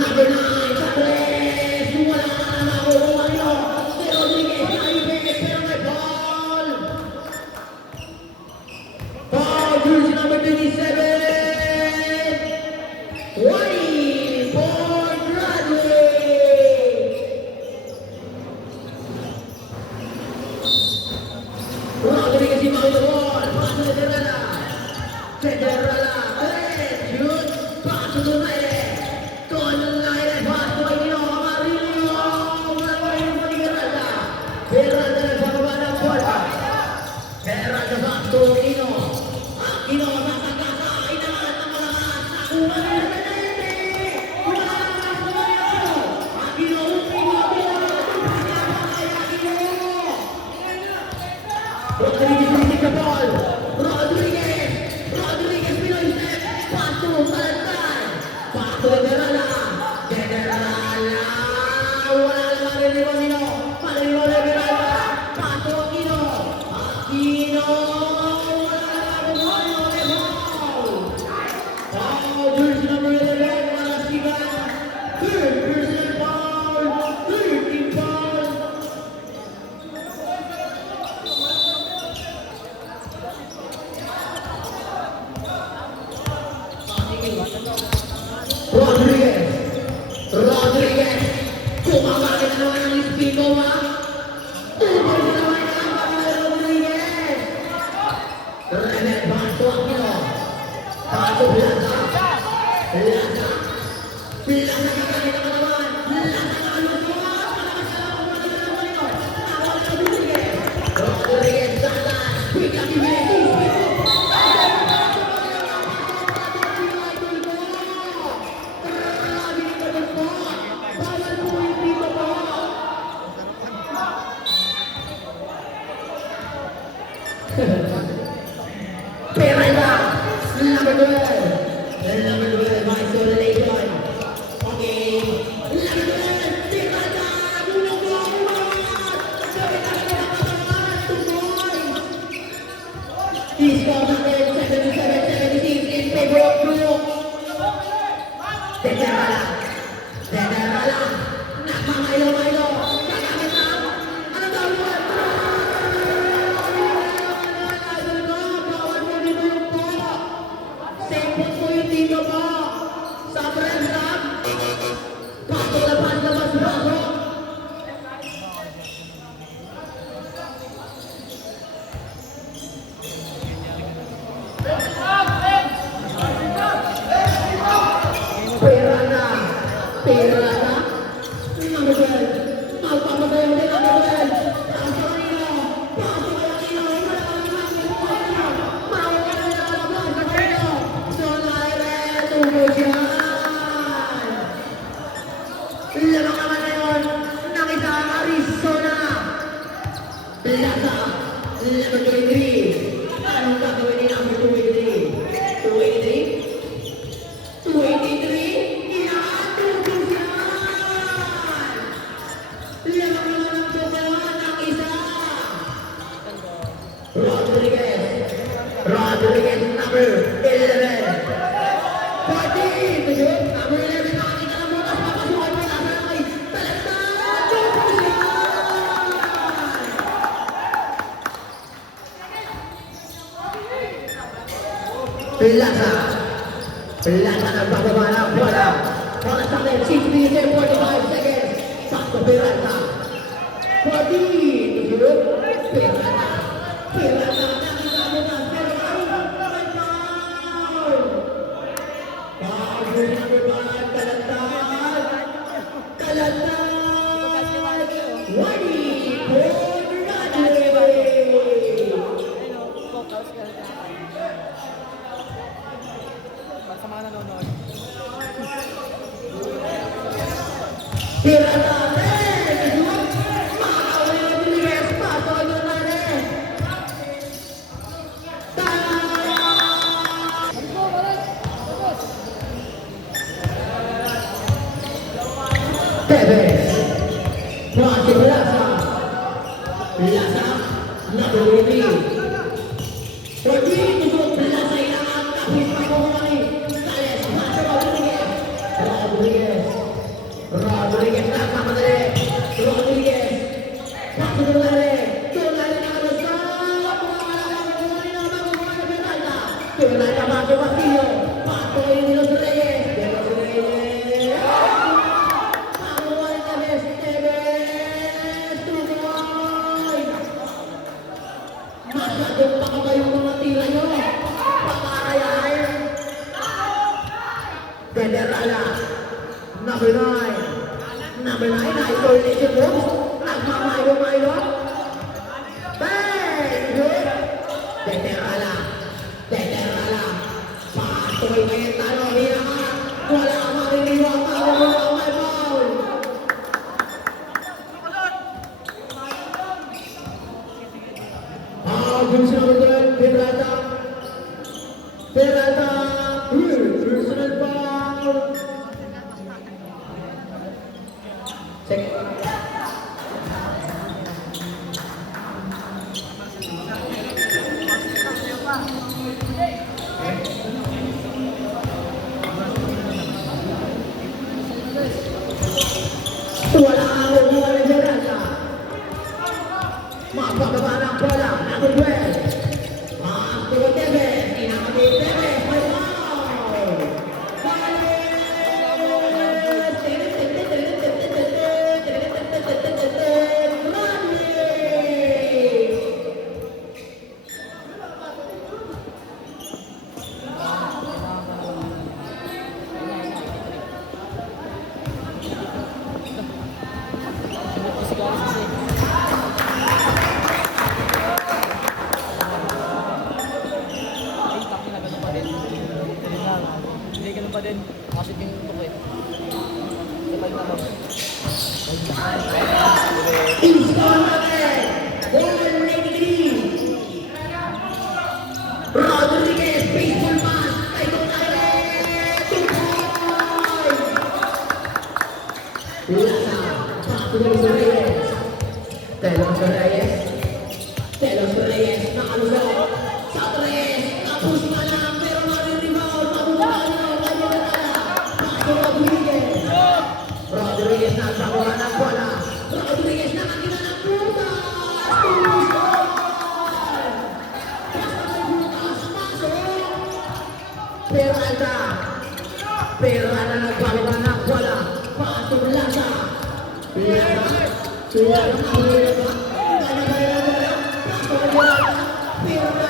Number 9, sa 3. Wala ka na nakukuha nyo. Si Rodriguez, naipit, pero may ball. Ball, jersey number 27. 20 for Broadway. Rodriguez yung mga ball. Paso de Ferrara. Federala. 3. Shoot. Paso de Naire. Con Naire. Paso ay Nino. Amarillo. Wala yung mga Ferrara. Ferrara na pababa ng bola. Ferrara paso. Nino. Aquino. Masagasa. Inangat ng malakas. Nakuha ni Repenente. Wala na nakuha niyo. Aquino. Aquino. Rodriguez receives the ball. Rodriguez. Rodriguez Pinoy step. Paso. Talagtan. Paso de Ferrara. Ferrara. Wala na maririwa nino. Maririwa de Ferrara. Paso Aquino. Aquino. Wala na nakuha niyo. May foul. Foul. Jersey number 11. Malasigan. Third personal foul. 13 foul. Rodriguez. Rodriguez. Kumamagin na naman ang Espino, ha? Tuloy na naman ang mga Rodriguez. Remet Basto Aquino. Basto Plaza. Plaza. Plaza kakakita ka naman. Plaza kakalutod. Malakas na lang kung mga naman yun. Nakawag na Rodriguez. Rodriguez tatas. Biglang ibigay. Perala, number 12. Number 12, my isolation. Okay. Number 12, Perala, tulong mo, Sabi na naman, 2 points. He's got the Rodriguez, number 11. 14 to shoot. Number 11, nakakita ng butas. Papasukan mo. Nasa na kay Talantan. Pilasa. Pilasa nagbababa ng bola. Bola sa akin. 6 minutes and 45 seconds. Sakto Peralta. 14 to shoot. Peralta. Peralta. Nakita mo na. Peralta. Foul. Bago na naman. Talantan. Talantan. Wadi. Sa mga nanonood. Peralta. Makakawin na Rodriguez. Pasok na rin. Tevez. Masih Pilasa. Pilasa. Number 18. Rodriguez untuk Pilasa hilangan. Tapis Michael kembali. Gales. Masuk Rodriguez. Rodriguez. Rodriguez nak madali. Rodriguez. Masuk kembali. Kembali na Rosal. Peralta masuk Castillo. Pasok ini Los Reyes. Los Reyes. Masyadong pakaba yung mga tira nyo. Pakarayain. Federala. Number 9. Number 9 na isolation moves. Nagmamayo-mayo. Bang! Federala. Federala. Patuloy na yung talo. Hiyangan. Wala ang mariniwang talo. Wala ang may foul. Personal foul, Peralta. Peralta, personal foul. Wala ang hubungan ng Peralta. Mapapaba ng bola. Number 12. Masuk Tevez. Inakati Tevez. May foul. Hindi ganun pa din. Makashoot yung tutok eh. Sabay na lang. Install natin. Ball ready. Rodriguez, baseball pass. Kay Gonzalez. Tukoy. Pilasa. Patuloy sa Reyes. Telong sa Reyes. Telong sa Reyes. Nakalusot. Sa Reyes. Tapos na lang. Pero nare-rebound. Mabubala nyo. Kayo na tala. Pasok Rodriguez. Rodriguez na sa bola ng bola. Rodriguez na nakita ng butas. Tumusol. Basta may butas. Pasok. Peralta. Peralta nagbababa ng bola. Pasok Lasa. Lasa. Lasa. Lasa. Kaya na bola. Pasok ang bola. Peralta.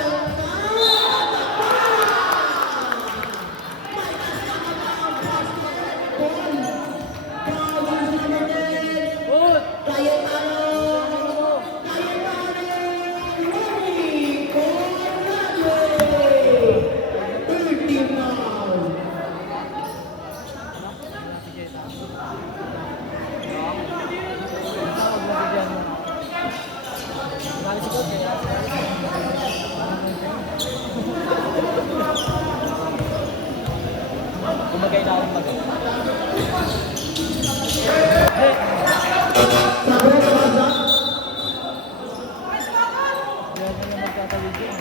Kumagay na akong mag- Kaya na magtatawid yun.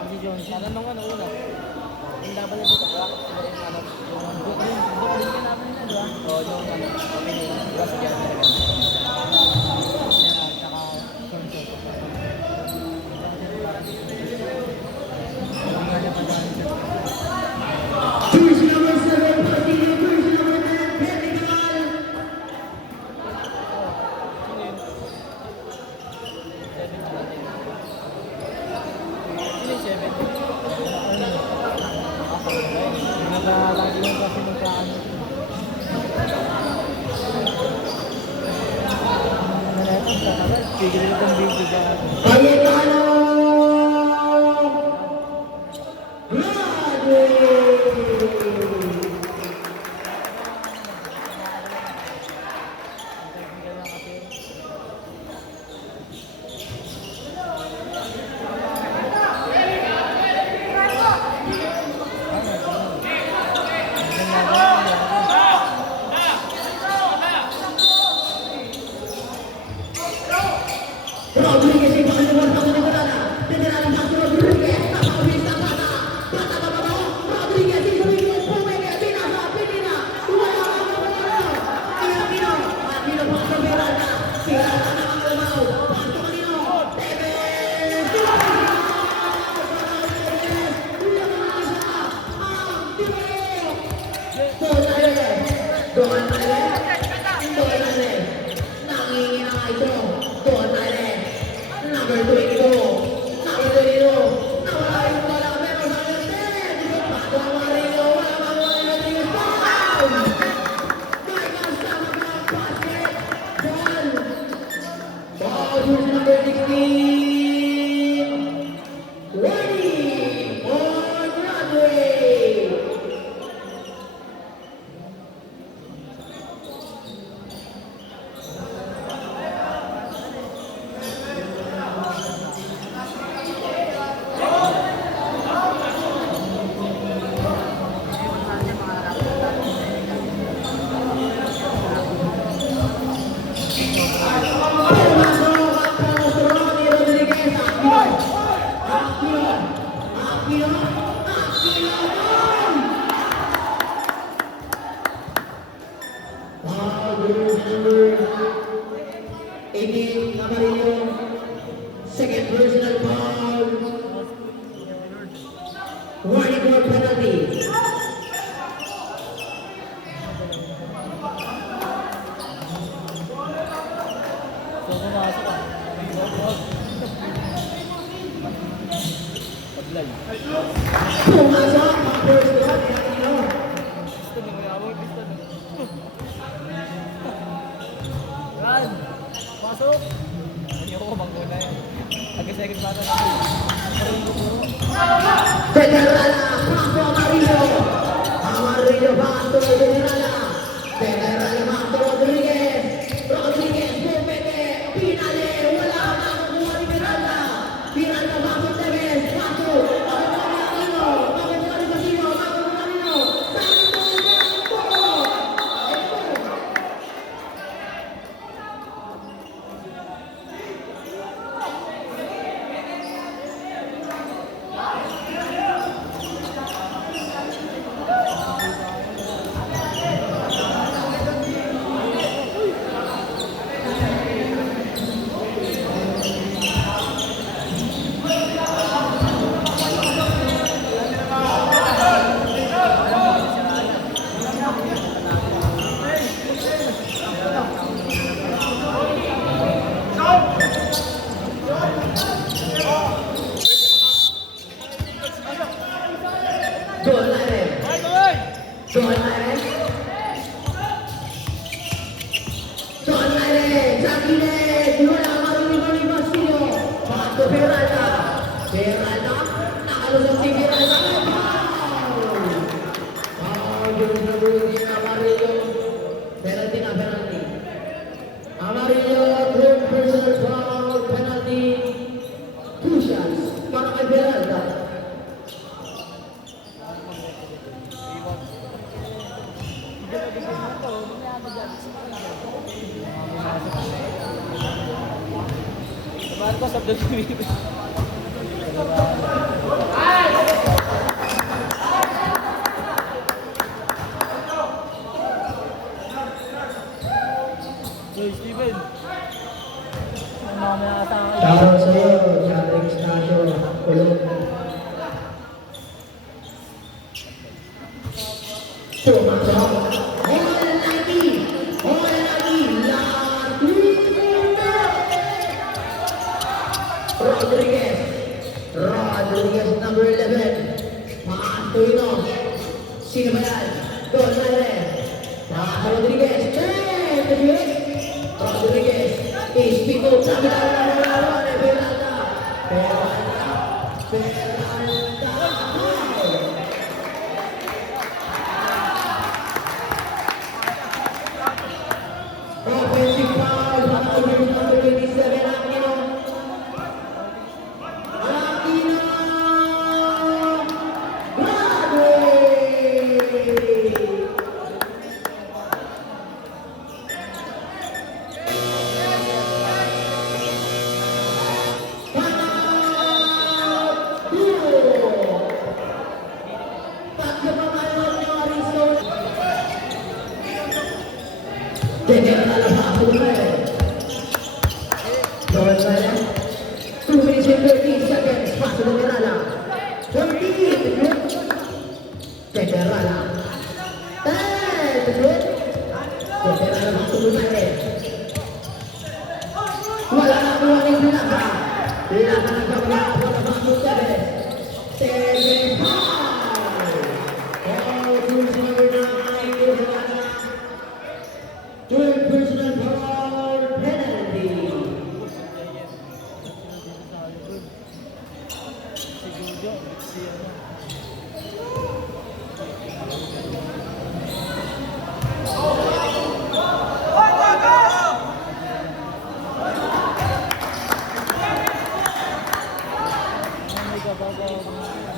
Si Jones, ano nung ano una? Yung laban na dito, wala. Siguro yung ano, yung din namin yun, di ba? Oo, yung ano, kami ni Ross Jan. Tsaka Concho. Jersey number 7, Martillo. Jersey number 10, Vertical. Sino yung 7? Nagalagi yung kasi ng plano. Tigil itong video dyan. Cayetano Broadway. Rodriguez yung pangalawa sa Venerada. Venerada masuk Rodriguez. Tapos sa bata. Bata baba. Rodriguez pumili. Pinasa. Pinina. Wala. Aquino. Aquino pasok Venerada. Venerada na mangalaw. Pasok Aquino. Tevez. Number 22, number 22, nawala yung bola, meron sa Alten, bago ang Mario, wala magawa yung Rodriguez, foul! Michael sama ka ng basket, ball! Ball, jersey number 16, ready on Broadway! Second personal foul. Warning for penalty. So, pumasok ka. Tablay. Pumasok ang first one. Gusto na may awal, gusto na. Yan! Pasok! Ayoko, manguna yan. Pagka-second bata na. Venerada, Paco Amarillo. Amarillo va a todo Venerada. Venerada va a todo Rodriguez. Rodriguez, pumete, pinale, wala na makukuha ni Venerada. Venerada va a Tevez, Paco, makukuha ni Basino, makukuha ni Basino. Sakto. Amarillo, third personal foul, penalty, 2 shots para kay Peralta. Marcos of the Pumasok. All lagi. Rodriguez number 11. Paatuino. Sino ba yan? Don Mayer. Paasa Rodriguez. Rodriguez. Ispito. Sabi na lang ng lawan. Peralta. Offensive foul. Number 27. Aquino. Wala na ang mga pinaka. Pinaka na sa mga pagkakasok Tevez. Tevez foul. Foul to number 9. Third personal foul penalty.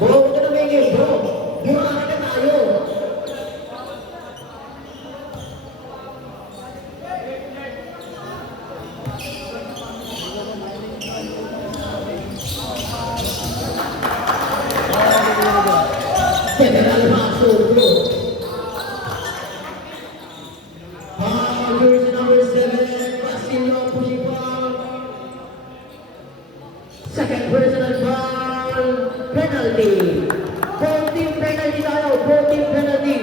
Bro, ito na may game, bro. Bumakas na tayo. General Paso, bro. Jersey number 7, Basilio Pusipan. Second personal foul, penalty. 14 penalty tayo, 14 penalty.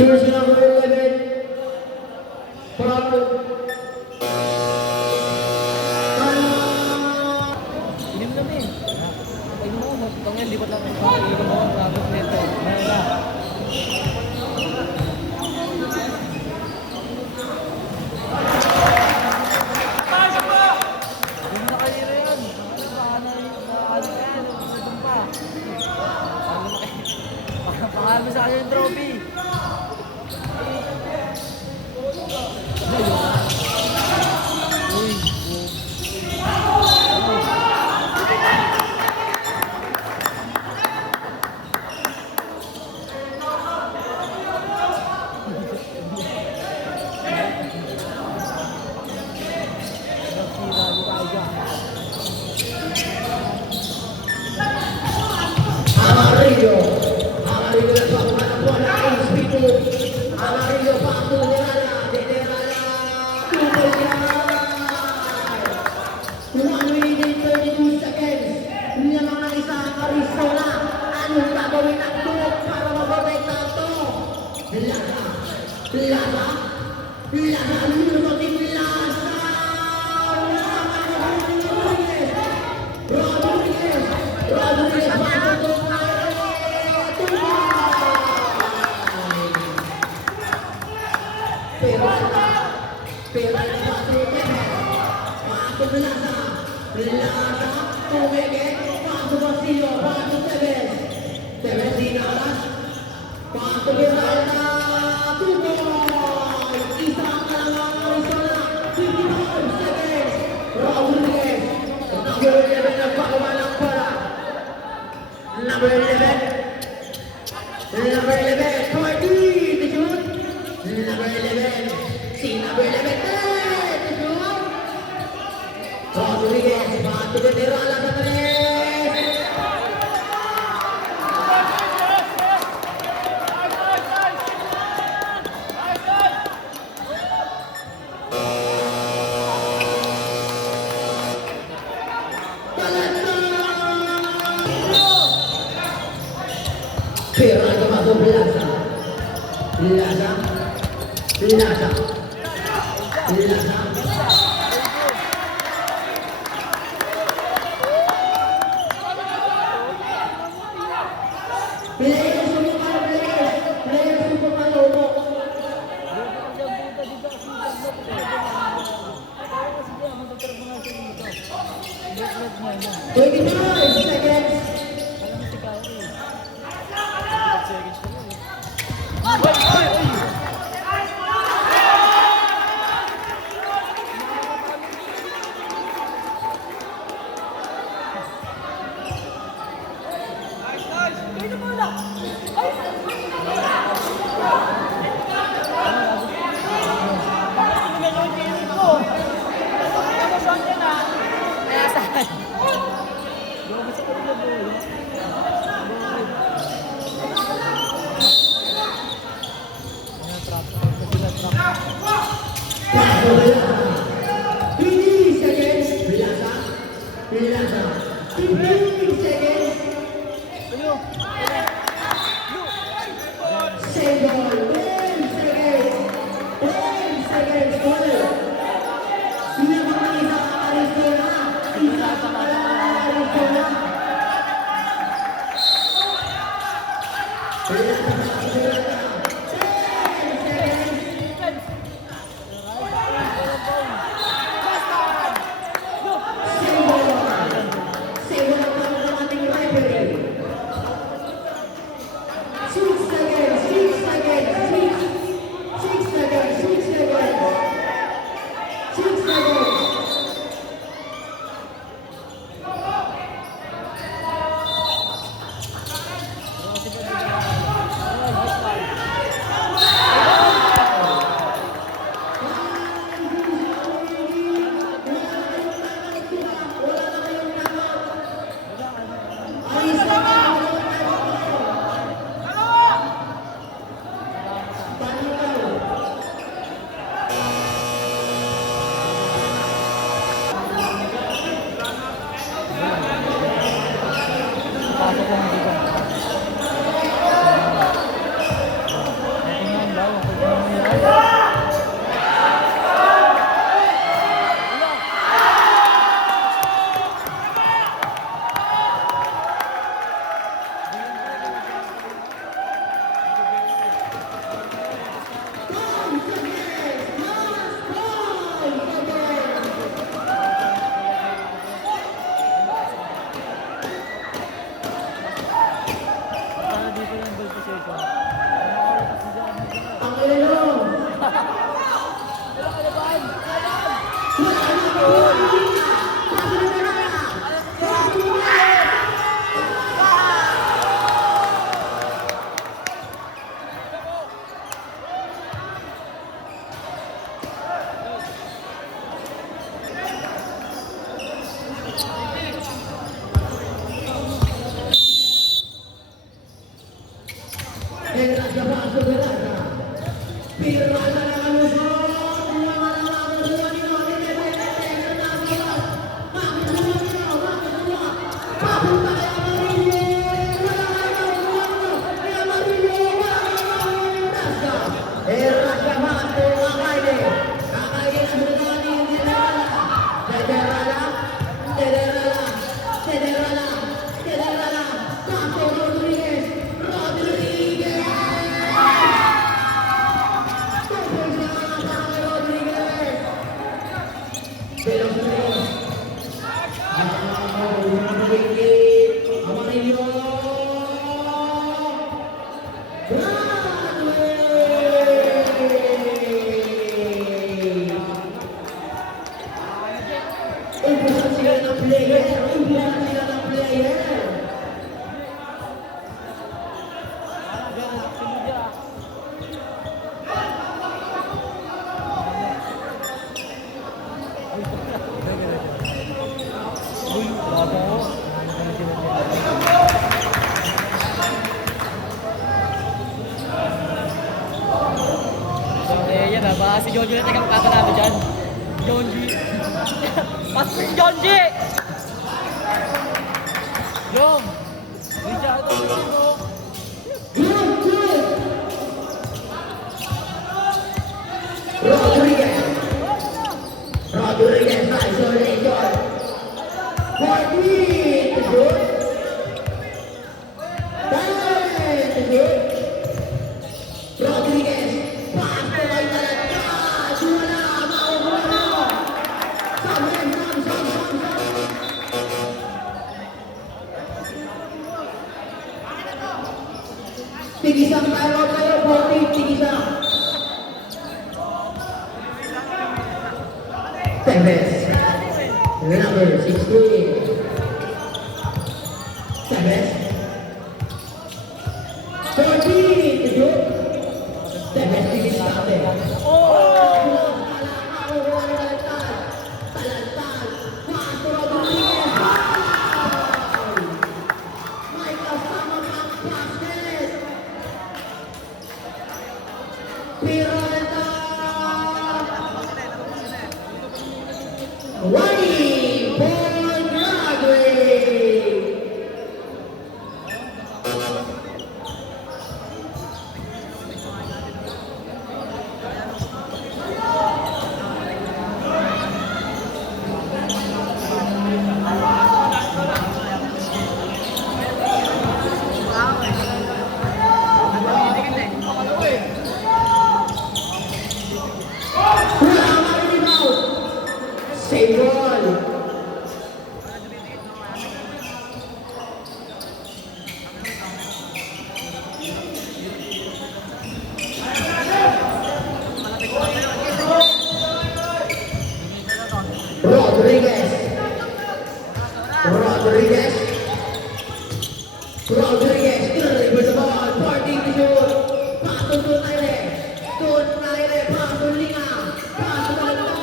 Jersey number 11, foul. Inom kami. Inom mo, magtangin, lipat lang tayo. Inom mo, tapos nito. Mayroon na. Inom na kayo rin yun. Ano yan? Inom pa. Pangalan mo sa akin yung trophy. Amarillo. Amarillo na sa mga bola. Amarillo, paso de Rala, tumbol yan! 1 minute and 32 seconds. Lamang ng isang Arizona. Anong gagawin ng Duke para maprotekta ito? Laza, Laza, Laza, lunutin Laza! Rodriguez, Rodriguez, pasok ng Peralta, Peralta, pasok ng Laza, Laza, tumigit, pasok Basilio, pasok Tevez, Tevez dinalas, pasok Peralta, tuloy, isang kalang Arizona, 55 seconds, Rodriguez, number 11 ang pagawa ng para, number 11, number 11, 40, shoot, number 11, si number 11, shoot, Rodriguez, pasok ng Peralta sa 3. Peralta masuk Laza, Laza, Laza, Laza. Players subukan, players subukan lobo. 25 seconds. Rasa na kalusot. Buwan na lang ang buwan ni Nori. Nagpapalagay na namin. Papunta kay Amarillo. Wala kayo. Kay Amarillo. Rasa. Rasa Mato. Kakaide. Kakaide na buwan ni Federala. Pato Rodriguez. Umpusan sila ng player. Uy, bago. Yan na, baka si Jonji na tagang kata namin dyan. Jonji. Pasok si Jonji! Yong! Richard, ito mo. Rodriguez, isolation. 40 to good. 10 to good. Rodriguez, pass to kay Talagka. Wala, mauulo. Sam. Tigisang tayo, 40, tigisang. Tevez, number 16. Tevez, 14 to go. Tevez tigis natin. Talantad, Pato Rodriguez. May kasama pang basket. Pirata. Wani Paul Broadway. Save ball. Rodriguez. Dribble the ball. Parting to shoot. Pato to Naire. Pato Linga. Pato Talagka.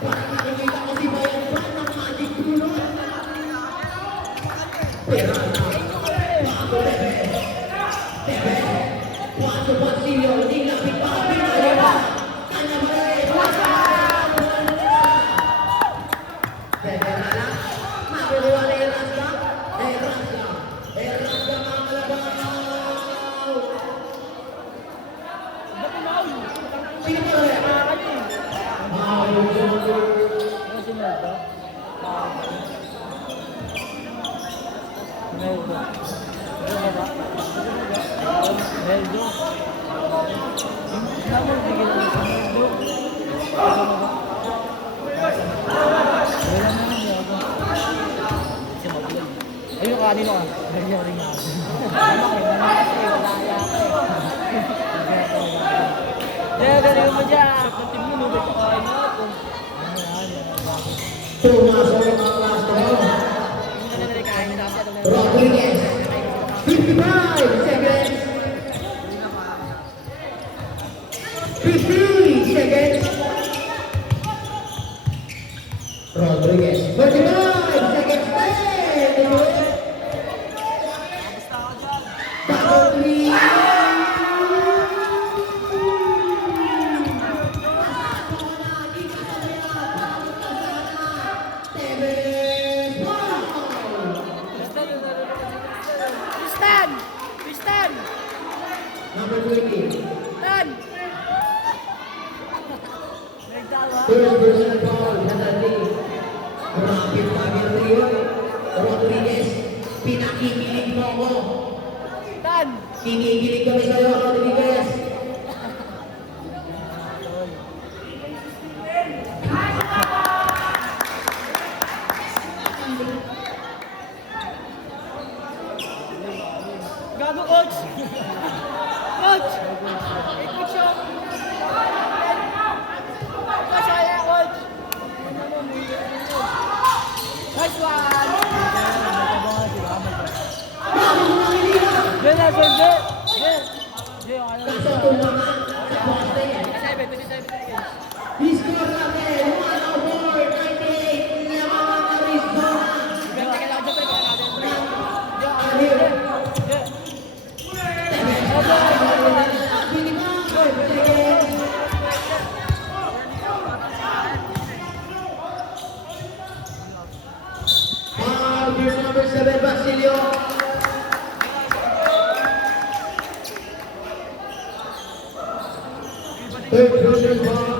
Parang nakikita ko si Bayan Brand ng magic tulot. Peralta. Pato Tevez. Pato Basilio. Di lapit pa. Pinalera. Canavare. Federala. Makukuha na Erasga. Erasga mga kalabaw. Sino pa rin? Ano si Meldo? Meldo. Meldo. Naman bigyan mo si Meldo. Wala naman niya ako. Kasi mabulan. Ayun, kanino ka? Ganyan rin ako. Tama kayo, manang kasi wala kaya ako eh. Galing mo dyan. Pagkatim mo, nubay ko kain natin. Pumasok ang mga Castro. Rodriguez. 55 seconds. 50 seconds. Rodriguez. 45 seconds. 10. Bakit namin Rio? Rodriguez, pinakikilig mo ako. Tan! Kinikilig kami sa'yo, Rodriguez. Gago, coach! Coach! Eh, coach yung... Coach, kaya, coach! Nice one! Diyan na, Diyan! Diyan! Diyan, ano? Kaso tumangan sa poste. 27 seconds. Score natin, 104-98, Lamang Arizona. Teka lang, Diyan, teka lang. Aliw. Diyan! Number 7, Basilio. Third ball.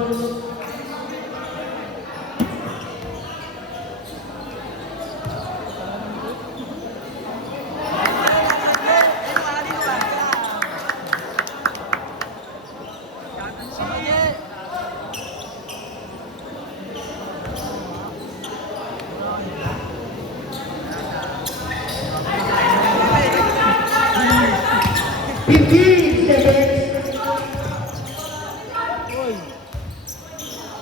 Uy!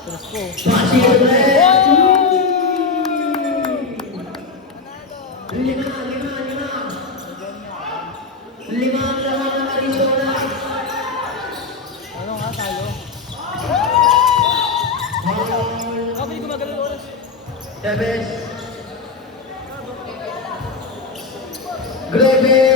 Presko. Lima ang laman ng Arizona. Ano nga, talo? Kapag hindi gumagalaw yung oras. Chavez. Greve.